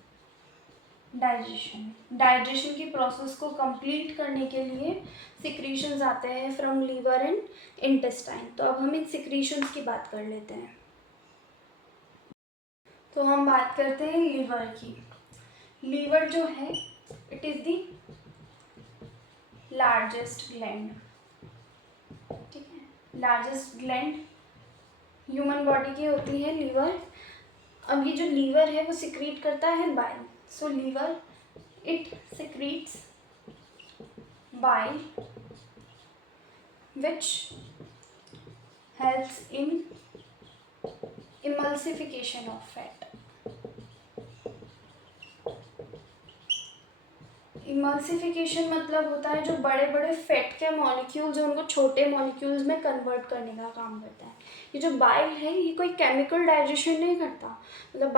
digestion की प्रोसेस को कंप्लीट करने के लिए सिक्रीशंस आते हैं फ्रॉम लीवर एंड इंटेस्टाइन। तो अब हम इन सिक्रीशंस की बात कर लेते हैं। तो हम बात करते हैं लीवर की। लीवर जो है it is the largest gland, ठीक है, लार्जेस्ट ग्लैंड ह्यूमन बॉडी की होती है लीवर। अब ये जो लीवर है वो सिक्रीट करता है bile. So liver it secretes bile which helps in emulsification of fat। Emulsification मतलब होता है जो बड़े बड़े फैट के मॉलिक्यूल्स हैं उनको छोटे मॉलिक्यूल्स में कन्वर्ट करने का काम करता है। ये जो बाइल है ये कोई केमिकल डाइजेशन नहीं करता, मतलब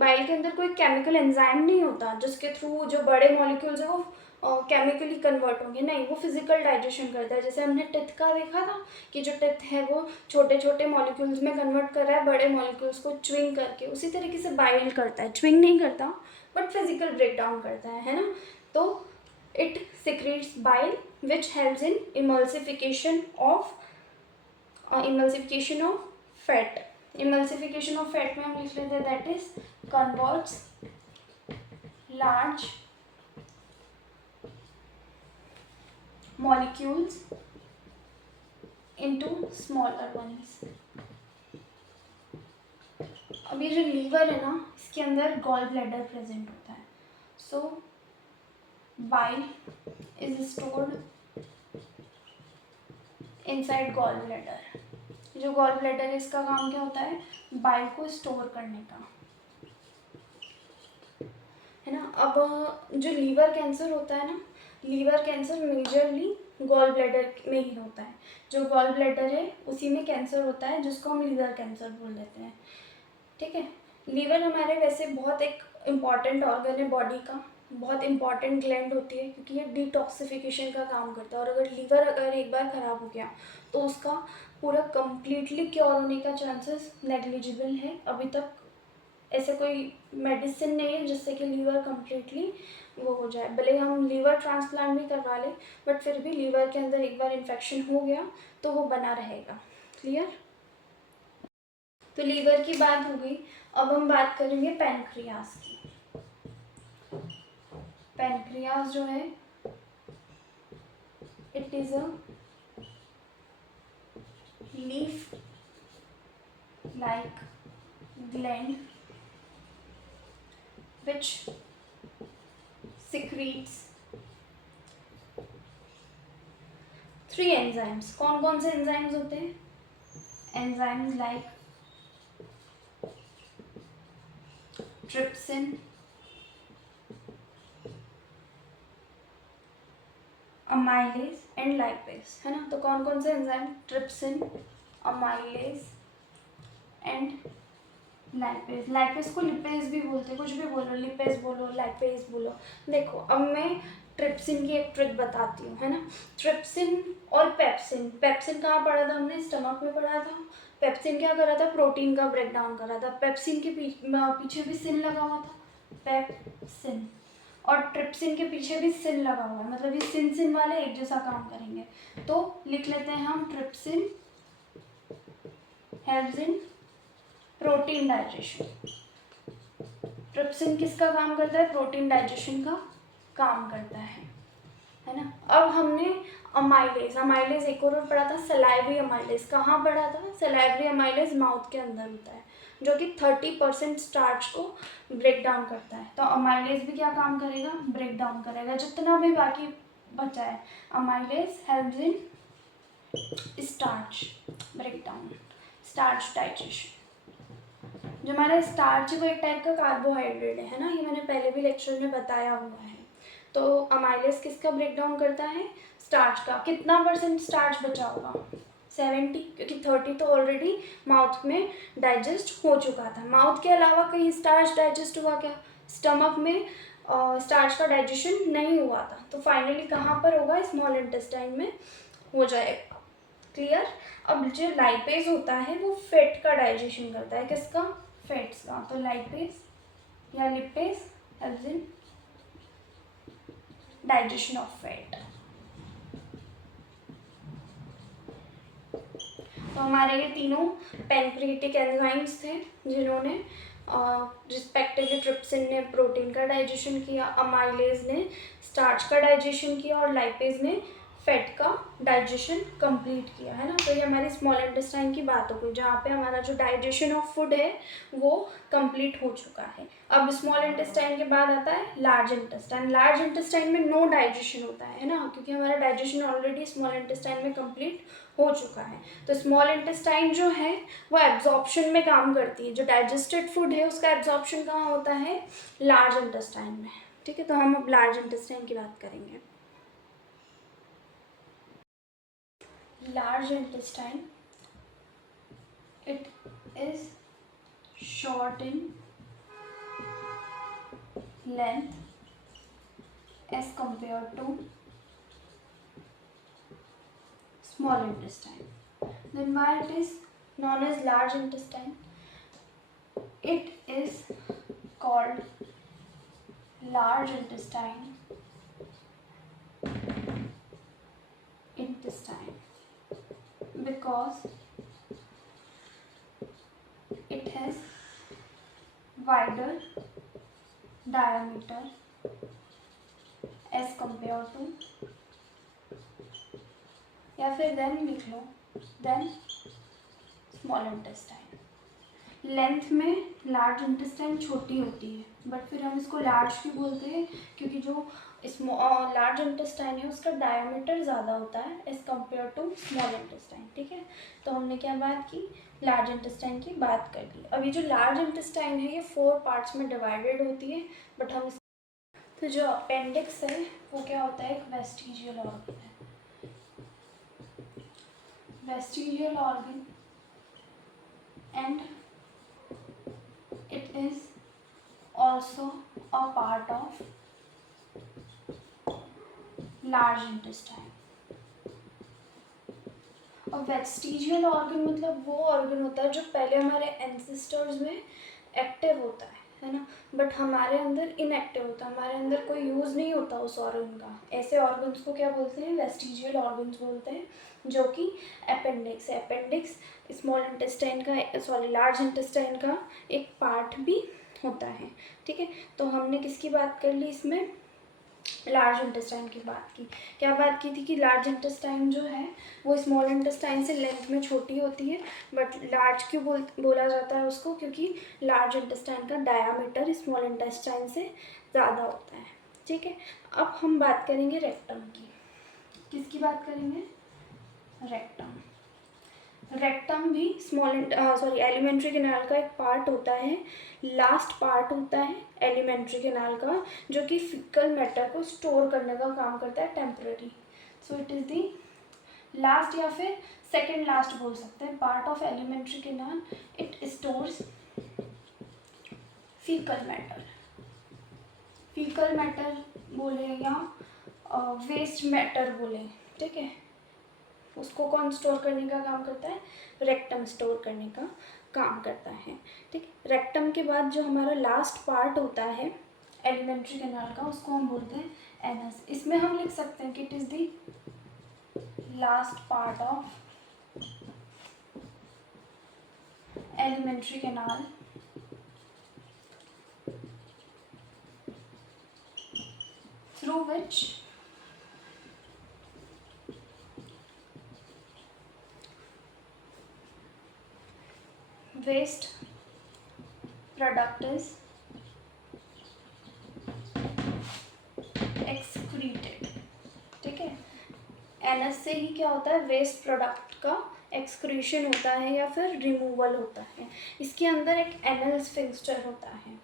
बाइल के अंदर कोई केमिकल एंजाइम नहीं होता जिसके थ्रू जो बड़े मॉलिक्यूल्स हैं वो केमिकली कन्वर्ट होंगे, नहीं, वो फिजिकल डाइजेशन करता है। जैसे हमने टिथ का देखा था कि जो टिथ है वो छोटे छोटे मॉलिक्यूल्स में कन्वर्ट कर रहा है बड़े मॉलिक्यूल्स को च्युइंग करके, उसी तरीके से बाइल करता है। च्युइंग नहीं करता बट फिजिकल ब्रेक डाउन करता है ना। तो it secretes bile which helps in emulsification of fat। emulsification of fat में हम लिख लेते हैं that is converts large molecules into smaller ones। अब ये जो लीवर है ना इसके अंदर गॉल ब्लैडर प्रेजेंट होता है। सो bile is stored inside gall bladder। जो गॉल ब्लैडर है इसका काम क्या होता है, बाइल को स्टोर करने का, है ना। अब जो लीवर कैंसर होता है ना, liver cancer majorly gall bladder में ही होता है। जो गॉल ब्लैडर है उसी में कैंसर होता है जिसको हम लीवर कैंसर बोल देते हैं, ठीक है। लीवर हमारे वैसे बहुत एक इम्पॉर्टेंट ऑर्गन है बॉडी का, बहुत इंपॉर्टेंट ग्लैंड होती है क्योंकि ये डिटॉक्सिफिकेशन का काम करता है। और अगर लीवर एक बार ख़राब हो गया तो उसका पूरा कम्प्लीटली क्योर होने का चांसेस नेग्लिजिबल है। अभी तक ऐसे कोई मेडिसिन नहीं है जिससे कि लीवर कम्प्लीटली वो हो जाए। भले हम लीवर ट्रांसप्लांट भी करवा लें बट फिर भी लीवर के अंदर एक बार इन्फेक्शन हो गया तो वो बना रहेगा। क्लियर। तो लीवर की बात हो गई। अब हम बात करेंगे पैनक्रियाज की। पैनक्रियाज जो है it is a leaf like gland which secretes 3 enzymes। कौन कौन से एंजाइम्स होते हैं, enzymes like trypsin, amylase and lipase, है ना। तो कौन कौन से enzyme, trypsin, amylase and lipase. Lipase को लिपेज भी बोलते हैं, कुछ भी बोलो, लिपेज बोलो, लाइपेज बोलो। देखो अब मैं ट्रिप्सिन की एक ट्रिक बताती हूँ, है ना। ट्रिप्सिन और पेप्सिन, पेप्सिन कहाँ पढ़ा था हमने, स्टमक में पढ़ा था। पेप्सिन क्या कर रहा था, प्रोटीन का ब्रेक डाउन कर रहा था। पेप्सिन के पीछे भी सिन लगा हुआ था, पेप्सिन, और ट्रिप्सिन के पीछे भी सिन लगा हुआ है, मतलब ये सिन सिन वाले एक जैसा काम करेंगे। तो लिख लेते हैं हम, trypsin helps in protein digestion. Trypsin किसका काम करता है, प्रोटीन डाइजेशन का काम करता है ना। अब हमने अमाइलेज, अमाइलेज एक और पढ़ा था, सलाइवरी अमाइलेज। कहाँ पढ़ा था, सलाइवरी अमाइलेज माउथ के अंदर होता है जो कि 30% स्टार्च को ब्रेक डाउन करता है। तो अमाइलेज भी क्या काम करेगा, ब्रेक डाउन करेगा जितना भी बाकी बचा है। Amylase helps in starch break down, starch digestion. जो हमारा स्टार्च है वो एक टाइप का कार्बोहाइड्रेट है ना, ये मैंने पहले भी लेक्चर में बताया हुआ है। तो अमाइलेज किसका ब्रेक डाउन करता है, स्टार्च का। कितना % स्टार्च बचा होगा, 70, क्योंकि 30 तो ऑलरेडी माउथ में डाइजेस्ट हो चुका था। माउथ के अलावा कहीं स्टार्च डाइजेस्ट हुआ क्या, स्टमक में स्टार्च का डाइजेशन नहीं हुआ था, तो फाइनली कहाँ पर होगा, स्मॉल इंटेस्टाइन में हो जाएगा। क्लियर। अब जो लाइपेज होता है वो फैट का डाइजेशन करता है, किसका, फैट्स का। तो लाइपेज या lipase helps in digestion of fat. तो हमारे ये तीनों पैनक्रिएटिक एंजाइम्स थे जिन्होंने रिस्पेक्टिवली ट्रिप्सिन ने प्रोटीन का डाइजेशन किया, अमाइलेज ने स्टार्च का डाइजेशन किया और लाइपेज ने फैट का डाइजेशन कंप्लीट किया, है ना। तो ये हमारी स्मॉल इंटेस्टाइन की बात हो गई, जहाँ पे हमारा जो डाइजेशन ऑफ फूड है वो कंप्लीट हो चुका है। अब स्मॉल इंटेस्टाइन के बाद आता है लार्ज इंटेस्टाइन। लार्ज इंटेस्टाइन में नो डाइजेशन होता है ना, क्योंकि हमारा डाइजेशन ऑलरेडी स्मॉल इंटेस्टाइन में कंप्लीट हो चुका है। तो स्मॉल इंटेस्टाइन जो है वो एब्जॉर्प्शन में काम करती है। जो डाइजेस्टेड फूड है उसका एब्जॉर्प्शन कहाँ होता है? लार्ज इंटेस्टाइन में, ठीक है। तो हम अब लार्ज इंटेस्टाइन की बात करेंगे। Large intestine, it is short in length as compared to small intestine. Then why it is known as large intestine? It is called large intestine because it has wider diameter as compared to, या फिर देन लिख लो, देन स्मॉल इंटेस्टाइन। लेंथ में लार्ज इंटेस्टाइन छोटी होती है, बट फिर हम इसको लार्ज क्यों बोलते हैं? क्योंकि जो लार्ज इंटेस्टाइन है उसका डायमीटर ज़्यादा होता है as compare to small intestine, ठीक है। तो हमने क्या बात की? लार्ज इंटेस्टाइन की बात कर ली। अब ये जो लार्ज इंटेस्टाइन है ये 4 पार्ट्स में डिवाइडेड होती है, बट हम तो जो अपेंडिक्स है वो क्या होता है? एक वेस्टिजियल ऑर्गन है। Vestigial organ and it is also a part of large intestine। और वेस्टिजियल ऑर्गन मतलब वो ऑर्गन होता है जो पहले हमारे एंसेस्टर्स में एक्टिव होता है ना, बट हमारे अंदर इनएक्टिव होता है, हमारे अंदर कोई यूज़ नहीं होता उस ऑर्गन का। ऐसे ऑर्गन्स को क्या बोलते हैं? वेस्टिजियल ऑर्गन्स बोलते हैं, जो कि अपेंडिक्स है। अपेंडिक्स स्मॉल इंटेस्टाइन का, सॉरी लार्ज इंटेस्टाइन का एक पार्ट भी होता है, ठीक है। तो हमने किसकी बात कर ली इसमें? लार्ज इंटेस्टाइन की बात की। क्या बात की थी? कि लार्ज इंटेस्टाइन जो है वो स्मॉल इंटेस्टाइन से लेंथ में छोटी होती है, बट लार्ज क्यों बोला जाता है उसको? क्योंकि लार्ज इंटेस्टाइन का डायामीटर स्मॉल इंटेस्टाइन से ज़्यादा होता है, ठीक है। अब हम बात करेंगे रेक्टम की। किसकी बात करेंगे? रेक्टम। रेक्टम भी एलिमेंट्री कैनाल का एक पार्ट होता है, लास्ट पार्ट होता है एलिमेंट्री कैनाल का, जो कि फीकल मैटर को स्टोर करने का काम करता है temporary. So it is the last या फिर सेकेंड लास्ट बोल सकते हैं part of alimentary canal. It stores faecal matter. Faecal matter बोले या वेस्ट मैटर बोले, ठीक है। उसको कौन स्टोर करने का काम करता है? रेक्टम स्टोर करने का काम करता है, ठीक। रेक्टम के बाद जो हमारा लास्ट पार्ट होता है एलिमेंट्री कैनाल का, उसको हम बोलते हैं एनस। इसमें हम लिख सकते हैं कि it is the last part of alimentary canal through which waste product is excreted, ठीक है। एनस से ही क्या होता है? वेस्ट प्रोडक्ट का एक्सक्रीशन होता है या फिर रिमूवल होता है। इसके अंदर एक एनल स्फिंक्टर होता है,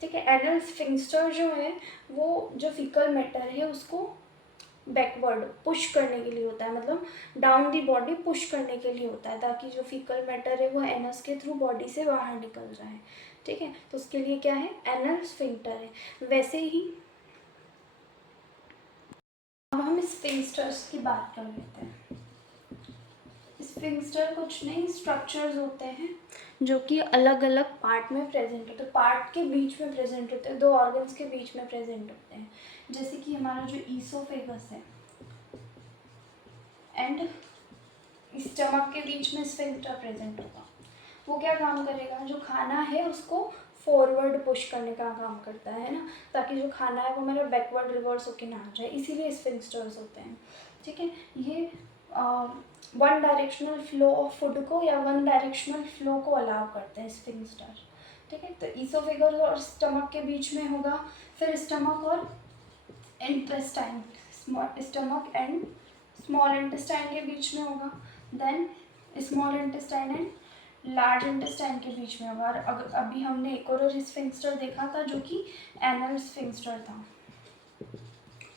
ठीक है। एनल स्फिंक्टर जो है वो जो फीकल मैटर है उसको बैकवर्ड पुश करने के लिए होता है, मतलब डाउन दी बॉडी पुश करने के लिए होता है, ताकि जो फीकल मैटर है वो एनस के थ्रू बॉडी से बाहर निकल जाए, ठीक है। तो उसके लिए क्या है? एनल स्फिंक्टर है। वैसे ही अब हम स्फिंक्टर्स की बात कर लेते हैं। स्फिंक्टर कुछ नहीं स्ट्रक्चर्स होते हैं जो कि अलग अलग पार्ट में प्रेजेंट होते हैं, पार्ट के बीच में प्रेजेंट होते हैं, दो ऑर्गन्स के बीच में प्रेजेंट होते हैं। जैसे कि हमारा जो ईसोफेगस है एंड स्टमक के बीच में स्फिंक्टर प्रेजेंट होगा। वो क्या काम करेगा, जो खाना है उसको फॉरवर्ड पुश करने का काम करता है ना, ताकि जो खाना है वो मेरा बैकवर्ड रिवर्स होके ना आ जाए, इसीलिए स्फिंक्टर्स होते हैं। ठीक है, ये one directional flow of food को या वन डायरेक्शनल फ्लो को अलाउ करते हैं स्फिंक्टर। ठीक है, तो ईसोफेगस और स्टमक के बीच में होगा, फिर स्टमक और intestine, stomach and small intestine के बीच में होगा, then small intestine and large intestine के बीच में होगा। और अभी हमने एक और स्फिंक्टर देखा था जो कि एनल स्फिंक्टर था।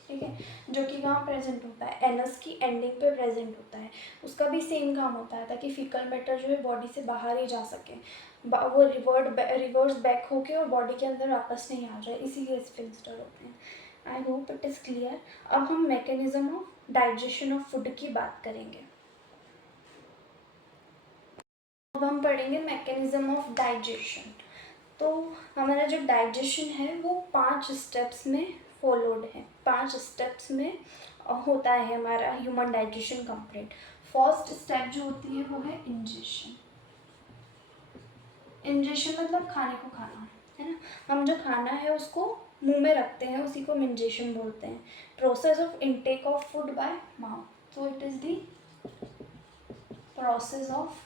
ठीक है, जो कि कहाँ प्रेजेंट होता है, एनस की एंडिंग पे प्रेजेंट होता है। उसका भी सेम काम होता है ताकि फीकल मैटर जो है बॉडी से बाहर ही जा सके, वो रिवर्स बैक होके और बॉडी के अंदर वापस नहीं आ जाए, इसीलिए स्फिंक्टर होते हैं। आई होप इट इज़ क्लियर। अब हम mechanism of digestion of food की बात करेंगे। अब हम पढ़ेंगे मैकेनिज्म ऑफ डाइजेशन। तो हमारा जो डाइजेशन है वो 5 स्टेप्स में फॉलोड है, 5 स्टेप्स में होता है हमारा human digestion complete. First step जो होती है वो है इंजेशन। इंजेशन मतलब खाने को खाना, है ना। हम जो खाना है उसको मुंह में रखते हैं, उसी को इंजेशन बोलते हैं। Process of intake of food by mouth, so it is the process of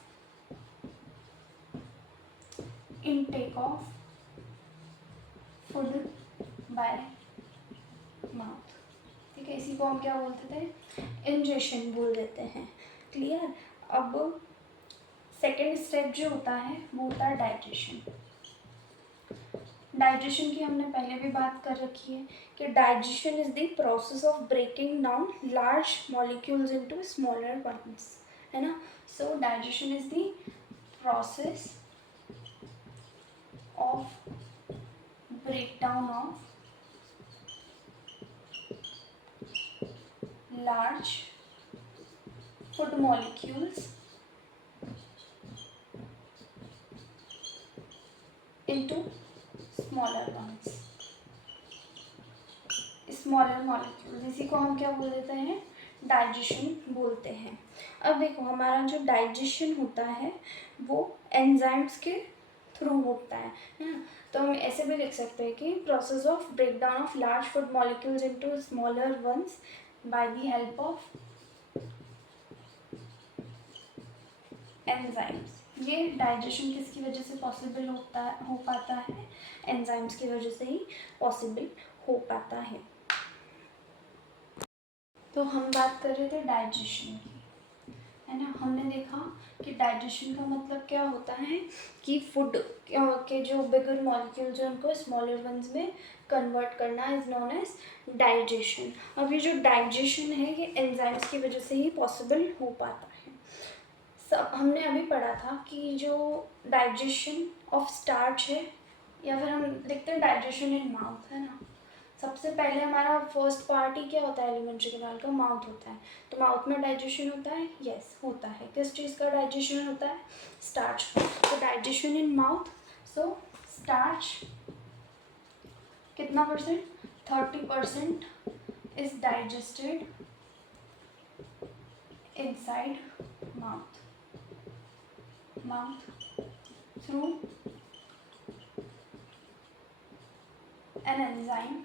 intake of food by mouth. ठीक है, इसी को हम क्या बोलते थे, इंजेशन बोल देते हैं। क्लियर। अब सेकेंड स्टेप जो होता है वो होता है डाइजेशन। डाइजेशन की हमने पहले भी बात कर रखी है कि digestion is the process of breaking down large molecules into smaller ones, है ना। So digestion is the process of breakdown of large food molecules into smaller ones, smaller molecules, इसी को हम क्या बोल देते हैं, डाइजेशन बोलते हैं। अब देखो हमारा जो डाइजेशन होता है वो एंजाइम्स के थ्रू होता है ना। तो हम ऐसे भी लिख सकते हैं कि process of breakdown of large food molecules into smaller once by the help of enzymes. ये डाइजेशन किसकी वजह से पॉसिबल हो पाता है, एंजाइम्स की वजह से ही पॉसिबल हो पाता है। तो हम बात कर रहे थे डाइजेशन की, है ना। हमने देखा कि डाइजेशन का मतलब क्या होता है कि फूड के जो बिगर मॉलिक्यूल्स हैं उनको स्मॉलर वंस में कन्वर्ट करना इज नोन एज डाइजेशन। अब ये जो डाइजेशन है ये एंजाइम्स की वजह से ही पॉसिबल हो पाता है। सब हमने अभी पढ़ा था कि जो डाइजेशन ऑफ स्टार्च है, या फिर हम देखते हैं डाइजेशन इन माउथ, है ना। सबसे पहले हमारा फर्स्ट पार्ट ही क्या होता है एलिमेंट्री कैनाल का, माउथ होता है। तो माउथ में डाइजेशन होता है, यस होता है। किस चीज़ का डाइजेशन होता है, स्टार्च का। तो digestion in mouth, so starch कितना percent, 30% is digested inside mouth through an enzyme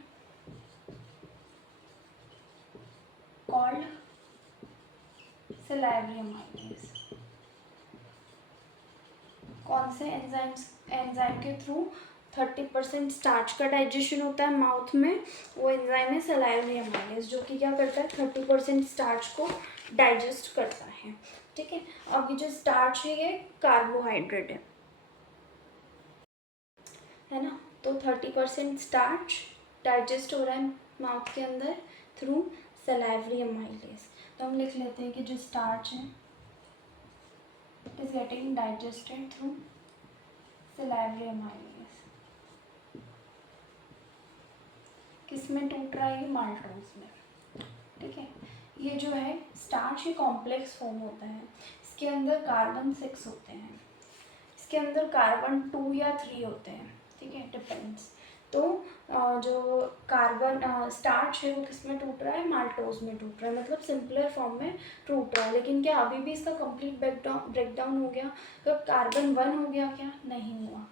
called salivary amylase। कौन से एंजाइम के थ्रू 30% स्टार्च का डाइजेशन होता है माउथ में, वो एंजाइम है सलाइवरी अमाइलेज, जो कि क्या करता है 30% स्टार्च को डाइजेस्ट करता है। ठीक है, अब ये जो स्टार्च है ये कार्बोहाइड्रेट है ना। तो 30% स्टार्च डाइजेस्ट हो रहा है माउथ के अंदर थ्रू सलाइवरी अमाइलेज। तो हम लिख लेते हैं कि जो स्टार्च है it is getting digested through salivary amylase. किस में टूट रहा है, ये माल्टोज में। ठीक है, ये जो है स्टार्च ये कॉम्प्लेक्स फॉर्म होता है, इसके अंदर कार्बन 6 होते हैं। इसके इसके अंदर कार्बन 2 या 3 होते हैं, ठीक है, डिपेंड्स। तो जो कार्बन स्टार्च है वो किस में टूट रहा है, माल्टोज में टूट रहा है, मतलब सिंपलर फॉर्म में टूट रहा है। लेकिन क्या अभी भी इसका कंप्लीट ब्रेकडाउन हो गया? कब कार्बन 1 हो गया क्या? नहीं हुआ।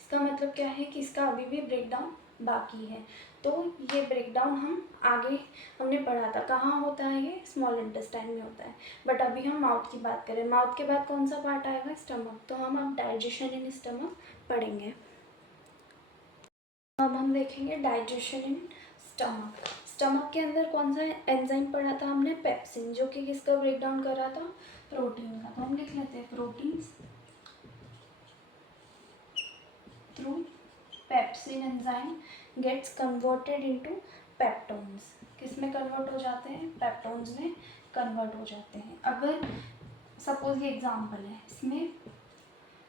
इसका मतलब क्या है कि इसका अभी भी ब्रेकडाउन बाकी है। तो ये ब्रेकडाउन हम आगे हमने पढ़ा था, कहाँ होता है ये, स्मॉल इंटेस्टाइन में होता है। बट अभी हम माउथ की बात करें, माउथ के बाद कौन सा पार्ट आएगा, स्टमक। तो हम अब डाइजेशन इन स्टमक पढ़ेंगे। अब हम देखेंगे डाइजेशन इन स्टमक। स्टमक के अंदर कौन सा एंजाइम पढ़ा था हमने, पेप्सिन, जो कि किसका ब्रेकडाउन कर रहा था, प्रोटीन का। तो हम लिख लेते हैं proteins through pepsin enzyme gets converted into peptones. किस में कन्वर्ट हो जाते हैं, पेप्टोन्स में कन्वर्ट हो जाते हैं। अगर सपोज ये एग्जांपल है, इसमें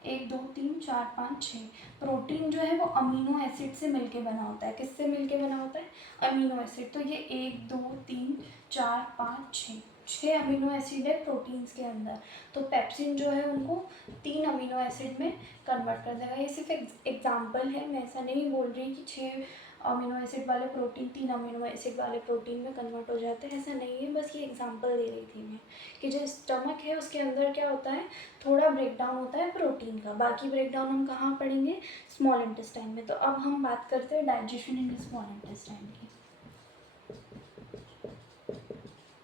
1 2 3 4 5 6 प्रोटीन जो है वो अमीनो एसिड से मिलके बना होता है। किससे मिलके बना होता है, अमीनो एसिड। तो ये 1 2 3 4 5 6 अमीनो एसिड है प्रोटीन्स के अंदर। तो पेप्सिन जो है उनको 3 अमीनो एसिड में कन्वर्ट कर देगा। ये सिर्फ एग्जांपल है, मैं ऐसा नहीं बोल रही कि 6 अमीनो एसिड वाले प्रोटीन 3 अमीनो एसिड वाले प्रोटीन में कन्वर्ट हो जाते हैं, ऐसा नहीं है। बस ये एग्जांपल दे रही थी मैं कि जो स्टमक है उसके अंदर क्या होता है, थोड़ा ब्रेकडाउन होता है प्रोटीन का। बाकी ब्रेकडाउन हम कहाँ पढ़ेंगे, स्मॉल इंटेस्टाइन में। तो अब हम बात करते हैं डाइजेशन इन स्मॉल इंटेस्टाइन की।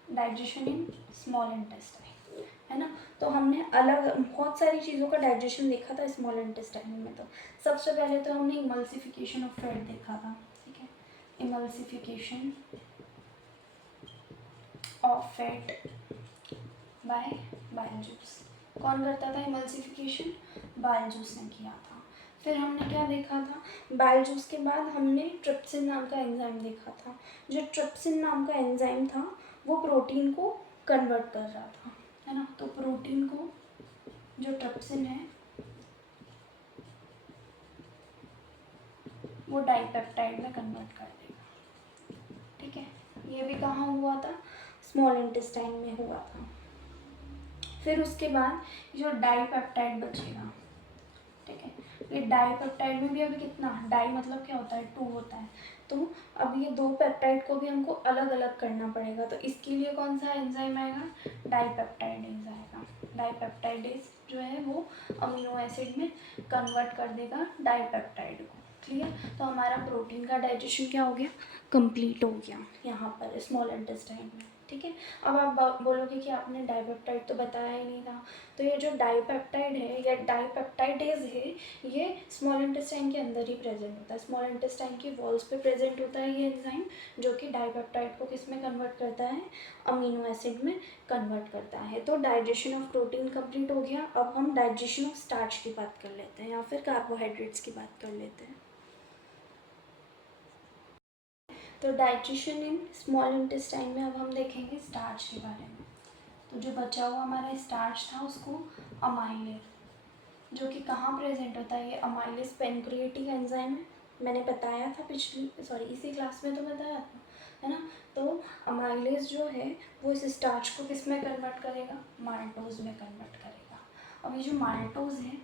डाइजेशन इन स्मॉल इंटेस्टाइन, है ना। तो हमने अलग बहुत सारी चीज़ों का डाइजेशन देखा था स्मॉल इंटेस्टाइन में। तो सबसे पहले तो हमने इमल्सिफिकेशन ऑफ फैट देखा था, ठीक है, emulsification of fat by bile juice. कौन करता था इमल्सिफिकेशन, बाइल जूस ने किया था। फिर हमने क्या देखा था, बाइल जूस के बाद हमने ट्रिप्सिन नाम का एंजाइम देखा था। जो ट्रिप्सिन नाम का एंजाइम था वो प्रोटीन को कन्वर्ट कर रहा था, है ना। तो प्रोटीन को जो ट्रिप्सिन है वो डाइपेप्टाइड में कन्वर्ट कर देगा, ठीक है। ये भी कहाँ हुआ था, स्मॉल इंटेस्टाइन में हुआ था। फिर उसके बाद जो डाइपेप्टाइड बचेगा, ठीक है, ये डाइपेप्टाइड में भी अभी कितना, डाई मतलब क्या होता है, 2 होता है। तो अब ये 2 पेप्टाइड को भी हमको अलग अलग करना पड़ेगा। तो इसके लिए कौन सा एंजाइम आएगा, डाइपेप्टाइडेज आएगा। डाइपेप्टाइडेज जो है वो अमीनो एसिड में कन्वर्ट कर देगा डाइपेप्टाइड को, क्लियर। तो हमारा प्रोटीन का डाइजेशन क्या हो गया, कंप्लीट हो गया यहाँ पर स्मॉल इंटेस्टाइन में, ठीक है। अब आप बोलोगे कि आपने डाइपेप्टाइड तो बताया ही नहीं था। तो ये जो डाइपेप्टाइड है या डाइपेप्टाइडेज है, ये स्मॉल इंटेस्टाइन के अंदर ही प्रेजेंट होता है। स्मॉल इंटेस्टाइन की वॉल्स पे प्रेजेंट होता है ये एंजाइम, जो कि डाइपेप्टाइड को किस में कन्वर्ट करता है, अमीनो एसिड में कन्वर्ट करता है। तो डाइजेशन ऑफ प्रोटीन कंप्लीट हो गया। अब हम डाइजेशन ऑफ स्टार्च की बात कर लेते हैं या फिर कार्बोहाइड्रेट्स की बात कर लेते हैं। तो डाइजेशन इन स्मॉल इंटेस्टाइन में अब हम देखेंगे स्टार्च के बारे में। तो जो बचा हुआ हमारा स्टार्च था उसको अमाइलेज, जो कि कहाँ प्रेजेंट होता है, ये अमाइलेज पेनक्रिएटिक एंजाइम है। मैंने बताया था इसी क्लास में तो बताया था, है ना। तो अमाइलेज जो है वो इस स्टार्च को किस में कन्वर्ट करेगा, माल्टोज में कन्वर्ट करेगा। अब ये जो माल्टोज है,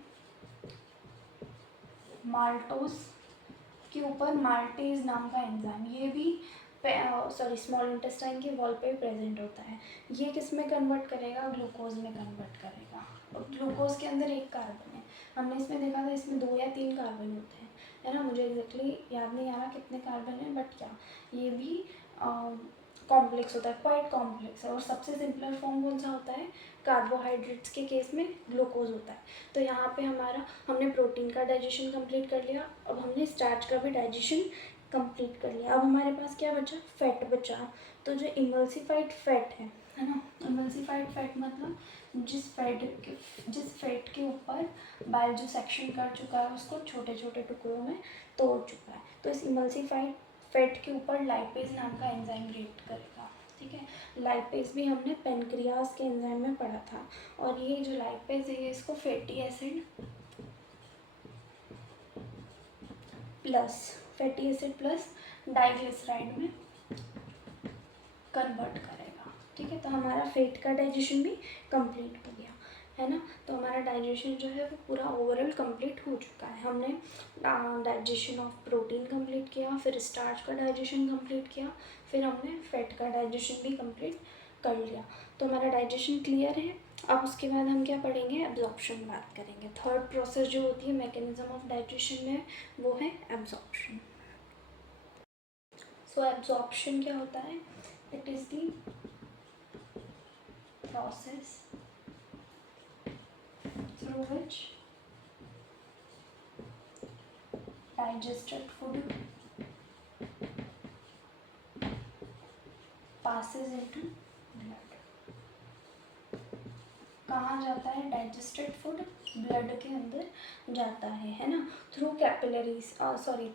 माल्टोज के ऊपर माल्टेज नाम का एंजाइम, ये भी स्मॉल इंटेस्टाइन के वॉल पे प्रेजेंट होता है। ये किस में कन्वर्ट करेगा, ग्लूकोज में कन्वर्ट करेगा। और ग्लूकोज के अंदर एक कार्बन है, हमने इसमें देखा था इसमें 2 या 3 कार्बन होते हैं, है ना। मुझे एग्जैक्टली याद नहीं आ रहा कितने कार्बन है, बट क्या ये भी कॉम्प्लेक्स होता है, क्वाइट कॉम्प्लेक्स है। और सबसे सिंपलर फॉर्म कौन सा होता है, कार्बोहाइड्रेट्स के केस में ग्लूकोज होता है। तो यहाँ पे हमने प्रोटीन का डाइजेशन कंप्लीट कर लिया। अब हमने स्टार्च का भी डाइजेशन कंप्लीट कर लिया। अब हमारे पास क्या बचा, फैट बचा। तो जो इमल्सिफाइड फैट है ना, इमल्सिफाइड फैट मतलब जिस फैट के ऊपर बाइल जो सेक्शन कर चुका है उसको छोटे छोटे टुकड़ों में तोड़ चुका है। तो इस इमल्सिफाइड फैट के ऊपर लाइपेज नाम का एंजाइम रिएक्ट करेगा, ठीक है। लाइपेज भी हमने पेनक्रियाज के एंजाइम में पढ़ा था। और ये जो लाइपेज है ये इसको फैटी एसिड प्लस डाइग्लिसराइड में कन्वर्ट करेगा, ठीक है। तो हमारा फैट का डाइजेशन भी कंप्लीट हो गया, है ना। तो हमारा डाइजेशन जो है वो पूरा ओवरऑल कंप्लीट हो चुका है। हमने डाइजेशन ऑफ प्रोटीन कंप्लीट किया, फिर स्टार्च का डाइजेशन कंप्लीट किया, फिर हमने फैट का डाइजेशन भी कंप्लीट कर लिया। तो हमारा डाइजेशन क्लियर है। अब उसके बाद हम क्या पढ़ेंगे, एब्जॉर्प्शन बात करेंगे। थर्ड प्रोसेस जो होती है मैकेनिज्म ऑफ डाइजेशन में, वो है एब्जॉर्प्शन। सो एब्जॉर्प्शन क्या होता है, it is the process through which digested food passes into blood। कहाँ जाता है डाइजेस्टेड फूड, ब्लड के अंदर जाता है ना, थ्रू कैपिलरीज,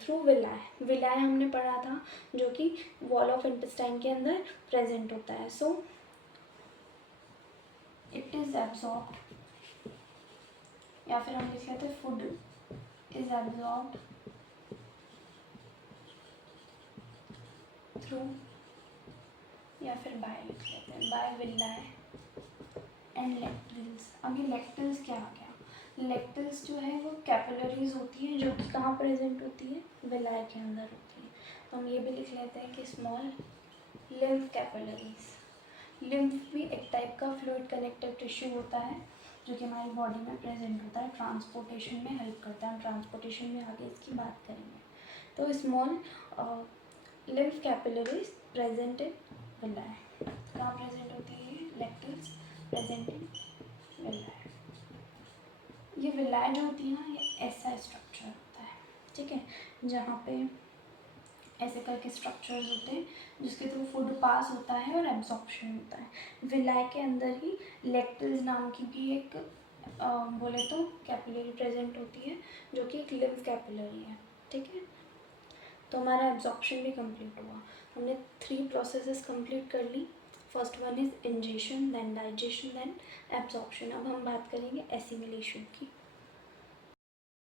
थ्रू विलाय। विलाय हमने पढ़ा था जो कि वॉल ऑफ इंटेस्टाइन के अंदर प्रेजेंट होता है। सो इट इज एब्जॉर्ब्ड, या फिर हम लिख लेते हैं फूड इज एब्जॉर्ब्ड थ्रू, या फिर बाय लिख लेते हैं, बाय विलाय एंड लेक्टिल्स। अब ये लेक्टिल्स क्या आ गया, लेक्टिल्स जो है वो कैपिलरीज होती है जो कि कहाँ प्रेजेंट होती है, विलाय के अंदर होती है। तो हम ये भी लिख लेते हैं कि स्मॉल लिम्फ कैपिलरीज। लिम्फ भी एक टाइप का फ्लूइड कनेक्टिव टिश्यू होता है जो कि हमारी बॉडी में प्रेजेंट होता है, ट्रांसपोर्टेशन में हेल्प करता है। हम ट्रांसपोर्टेशन में आगे इसकी बात करेंगे। तो small lymph capillaries present in villi, कहाँ प्रेजेंट होती है, लेक्टिल्स प्रेजेंट इन विलाय। ये विलाय जो होती है ना, ये ऐसा स्ट्रक्चर होता है, ठीक है, जहाँ पे ऐसे करके स्ट्रक्चर्स होते हैं जिसके थ्रू फूड पास होता है और एब्जॉर्प्शन होता है। विलाय के अंदर ही लेक्टिल्स नाम की भी एक बोले तो कैपिलरी प्रेजेंट होती है जो कि एक लिम्फ कैपिलरी है, ठीक है। तो हमारा एब्जॉर्प्शन भी कंप्लीट हुआ। हमने 3 प्रोसेसेस कंप्लीट कर ली। First one is ingestion, then digestion, then absorption. अब हम बात करेंगे एसिमिलेशन की।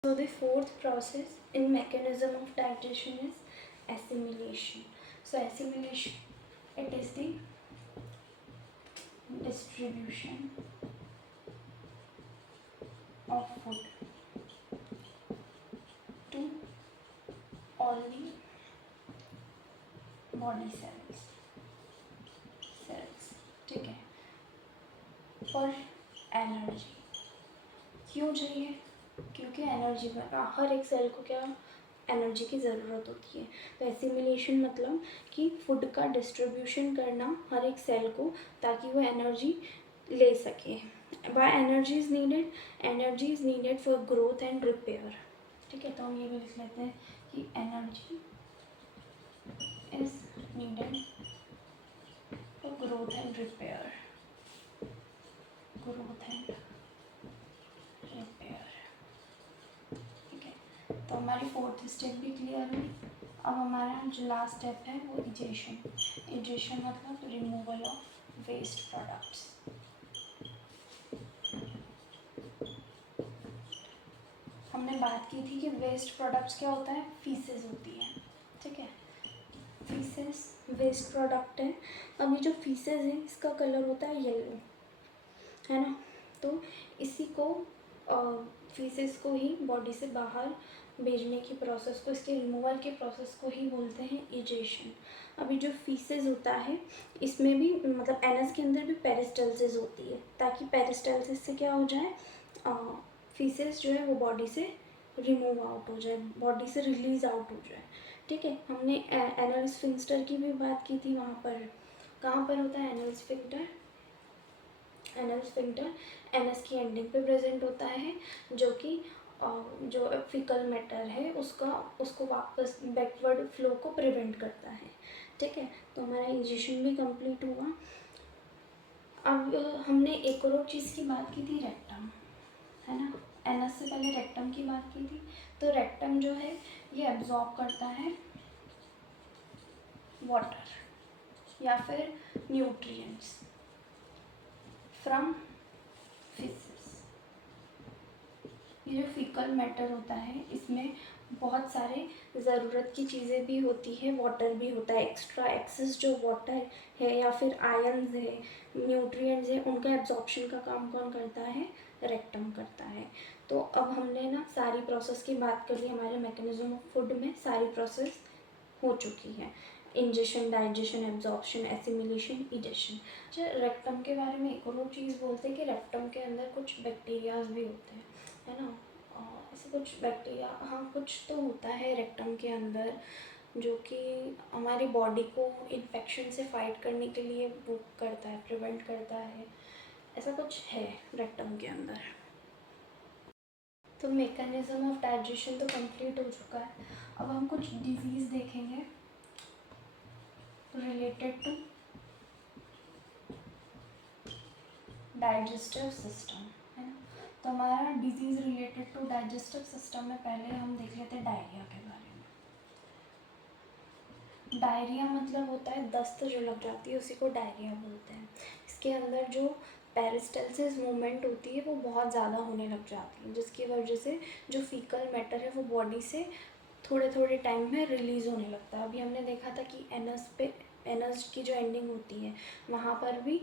So the fourth process in mechanism of digestion is assimilation. So assimilation, it is the distribution of food to all the body cells, ठीक है, for energy। क्यों चाहिए, क्योंकि एनर्जी हर एक सेल को क्या एनर्जी की ज़रूरत होती है। तो एसिमिलेशन मतलब कि फूड का डिस्ट्रीब्यूशन करना हर एक सेल को, ताकि वो एनर्जी ले सके। By energy is needed, energy is needed for growth and repair, ठीक है। तो हम ये भी लिख लेते हैं कि energy is needed for growth and repair, growth and repair, ठीक है। तो हमारी फोर्थ स्टेप भी क्लियर हुई। अब हमारा जो लास्ट स्टेप है वो इजेशन। इजेशन मतलब रिमूवल ऑफ वेस्ट प्रोडक्ट्स। हमने बात की थी कि वेस्ट प्रोडक्ट्स क्या होता है, फीसेस होती है, ठीक है। फीसेस वेस्ट प्रोडक्ट है। अब ये जो फीसेस है इसका कलर होता है येलो, है ना। तो इसी को फीसेस को ही बॉडी से बाहर भेजने की प्रोसेस को, इसके रिमूवल के प्रोसेस को ही बोलते हैं इजेशन। अभी जो फीसेस होता है इसमें भी मतलब एनस के अंदर भी पेरिस्टल्सिस होती है, ताकि पेरिस्टल्सिस से क्या हो जाए, फीसेस जो है वो बॉडी से रिमूव आउट हो जाए, बॉडी से रिलीज आउट हो जाए, ठीक है। हमने एनल स्फिंक्टर की भी बात की थी। वहाँ पर कहाँ पर होता है anal sphincter, anal sphincter anus की एंडिंग पे प्रेजेंट होता है, जो कि जो फीकल मैटर है उसको वापस बैकवर्ड फ्लो को प्रिवेंट करता है, ठीक है। तो हमारा इजेशन भी कंप्लीट हुआ। अब हमने एक और चीज़ की बात की थी, रेक्टम, है ना। एनस से पहले रेक्टम की बात की थी। तो रेक्टम जो है ये एब्जॉर्ब करता है वाटर या फिर न्यूट्रिएंट्स फ्रॉम फिशेस। ये जो फीकल मैटर होता है इसमें बहुत सारे ज़रूरत की चीज़ें भी होती है, वाटर भी होता है, एक्स्ट्रा एक्सेस जो वाटर है या फिर आयन्स है, न्यूट्रिएंट्स है, उनका एब्जॉर्प्शन का काम कौन करता है? रेक्टम करता है। तो अब हमने ना सारी प्रोसेस की बात कर ली, हमारे मैकेनिज्म ऑफ फूड में सारी प्रोसेस हो चुकी है, ingestion, digestion, absorption, assimilation, egestion. अच्छा, रेक्टम के बारे में एक और चीज़ बोलते हैं कि रेक्टम के अंदर कुछ बैक्टीरियाज भी होते हैं, है ना। ऐसे कुछ बैक्टीरिया, हाँ कुछ तो होता है रेक्टम के अंदर जो कि हमारी बॉडी को इन्फेक्शन से फाइट करने के लिए वो करता है, प्रिवेंट करता है, ऐसा कुछ है रेक्टम के अंदर। तो मेकानिज़्म ऑफ डाइजेशन तो कंप्लीट हो चुका है। अब हम कुछ डिजीज़ देखेंगे रिलेटेड टू डाइजेस्टिव सिस्टम, है ना। तो हमारा disease related to digestive system में पहले हम देख लेते हैं डायरिया के बारे में। डायरिया मतलब होता है दस्त जो लग जाती है, उसी को डायरिया बोलते हैं। इसके अंदर जो पेरिस्टल्सिस मूवमेंट होती है वो बहुत ज़्यादा होने लग जाती है, जिसकी वजह से जो फीकल मैटर है वो बॉडी से थोड़े थोड़े टाइम में रिलीज़ होने लगता है। अभी हमने देखा था कि एनस की जो एंडिंग होती है वहाँ पर भी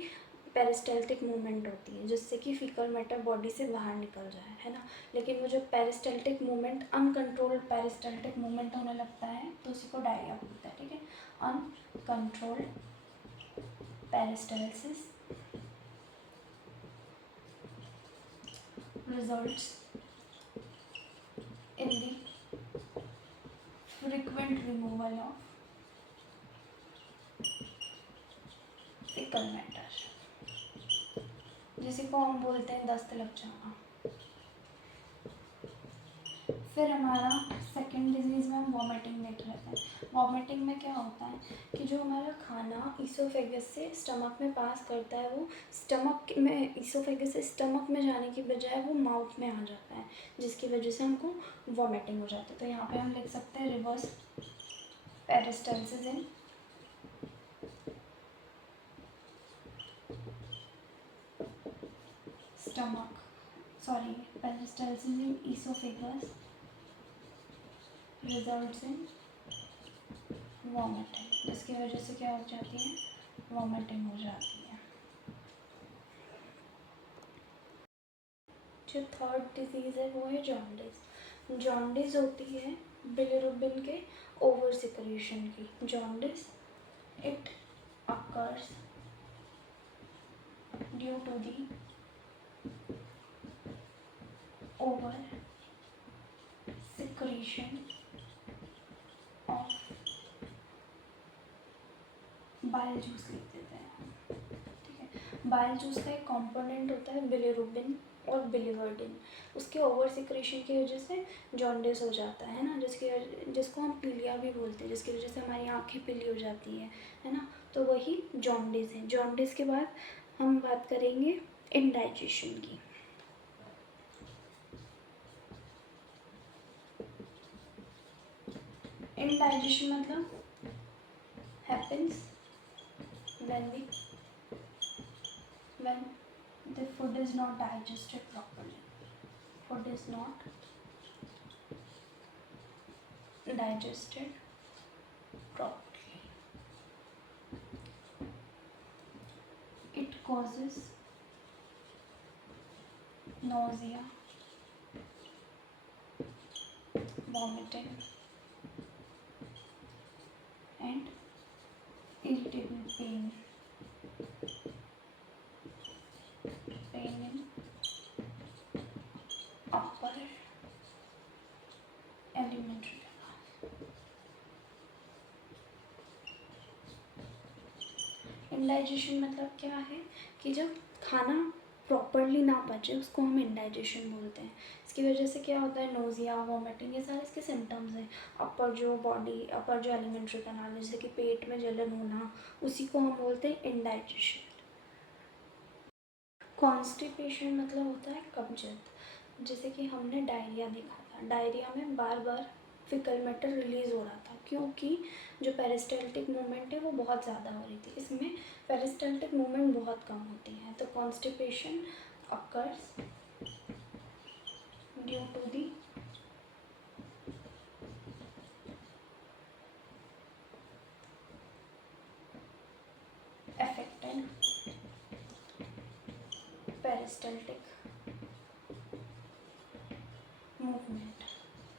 पेरिस्टल्टिक मूवमेंट होती है, जिससे कि फीकल मैटर बॉडी से बाहर निकल जाए, है ना। लेकिन वो जो peristaltic movement, uncontrolled peristaltic movement होने लगता है तो उसी को डायरिया बोलते हैं, ठीक है। Uncontrolled peristalsis results in the frequent removal of fecal matter, जिसे को हम बोलते हैं दस्त लग जाना। फिर हमारा सेकेंड डिजीज़ में हम वॉमिटिंग देख लेते हैं। वॉमिटिंग में क्या होता है कि जो हमारा खाना ईसोफेगस से स्टमक में पास करता है, वो स्टमक में, ईसोफेगस से स्टमक में जाने की बजाय वो माउथ में आ जाता है, जिसकी वजह से हमको वॉमिटिंग हो जाती है। तो यहाँ पे हम लिख सकते हैं reverse पेरिस्टल्सिस in stomach, sorry, peristalsis in esophagus results in vomiting, जिसकी वजह से क्या हो जाती है? वॉमिटिंग हो जाती है। जो थर्ड डिजीज़ है वो है जॉन्डिस। जॉन्डिस होती है बिलिरुबिन के ओवर सिक्रेशन की। Jaundice it occurs due to the over secretion of, bile juice लिख देते हैं, ठीक है। बाइल जूस का एक कंपोनेंट होता है बिलिरुबिन और बिलिवर्डिन, उसके ओवर सिक्रेशन की वजह से जॉन्डिस हो जाता है ना, जिसको हम पीलिया भी बोलते हैं, जिसकी वजह से हमारी आँखें पीली हो जाती है ना। तो वही जॉन्डिस है। जॉन्डिस के बाद हम बात करेंगे इंडाइजेशन की। इंडाइजेशन मतलब happens when the food is not digested properly. Food is not digested properly. It causes nausea, vomiting, and irritable pain. Pain in upper alimentary canal. Indigestion मतलब क्या है कि जब खाना प्रॉपरली ना पचे उसको हम इंडाइजेशन बोलते हैं। इसकी वजह से क्या होता है? नोज़िया, वॉमिटिंग, ये सारे इसके सिम्टम्स हैं। अपर जो एलिमेंट्री कैनाल है, जैसे कि पेट में जलन होना, उसी को हम बोलते हैं इंडाइजेशन। कॉन्स्टिपेशन मतलब होता है कब्जियत। जैसे कि हमने डायरिया देखा था, डायरिया में बार बार फिकल मैटर रिलीज़ हो रहा था, क्योंकि जो पेरिस्टल्टिक मूवमेंट है वो बहुत ज़्यादा हो रही थी। इसमें पेरिस्टल्टिक मूवमेंट बहुत कम होती है। तो constipation occurs due to the peristaltic movement,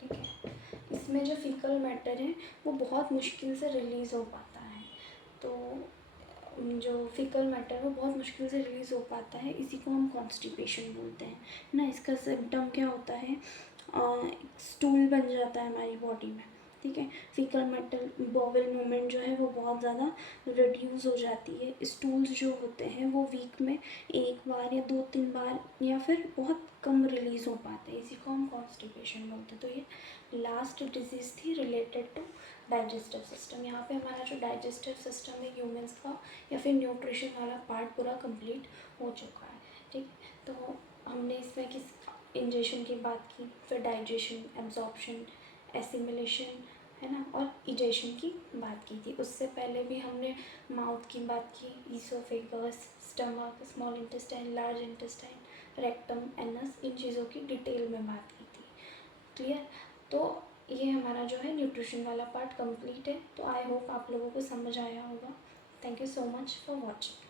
ठीक है। इसमें जो फीकल मैटर है वो बहुत मुश्किल से रिलीज़ हो पाता है। तो जो फीकल मैटर वो बहुत मुश्किल से रिलीज़ हो पाता है, इसी को हम कॉन्स्टिपेशन बोलते हैं ना। इसका सिम्टम क्या होता है, स्टूल बन जाता है हमारी बॉडी में, ठीक है। फीकल मैटर बॉवल मूवमेंट जो है वो बहुत ज़्यादा रिड्यूस हो जाती है। स्टूल्स जो होते हैं वो वीक में एक बार या 2-3 बार या फिर बहुत कम रिलीज़ हो पाते हैं, इसी को हम कॉन्स्टिपेशन बोलते हैं। तो ये लास्ट डिजीज़ थी रिलेटेड टू डाइजेस्टिव सिस्टम। यहाँ पे हमारा जो डाइजेस्टिव सिस्टम है ह्यूमंस का या फिर न्यूट्रिशन वाला पार्ट पूरा कंप्लीट हो चुका है, ठीक। तो हमने इसमें किस इंजेशन की बात की, फिर डाइजेशन, एब्जॉर्प्शन, एसिमिलेशन, है ना, और इजेशन की बात की थी। उससे पहले भी हमने माउथ की बात की, oesophagus, stomach, small intestine, large intestine, rectum, anus, इन चीज़ों की डिटेल में बात की थी। क्लियर। तो ये हमारा जो है न्यूट्रिशन वाला पार्ट कंप्लीट है। तो आई होप आप लोगों को समझ आया होगा। Thank you so much for watching.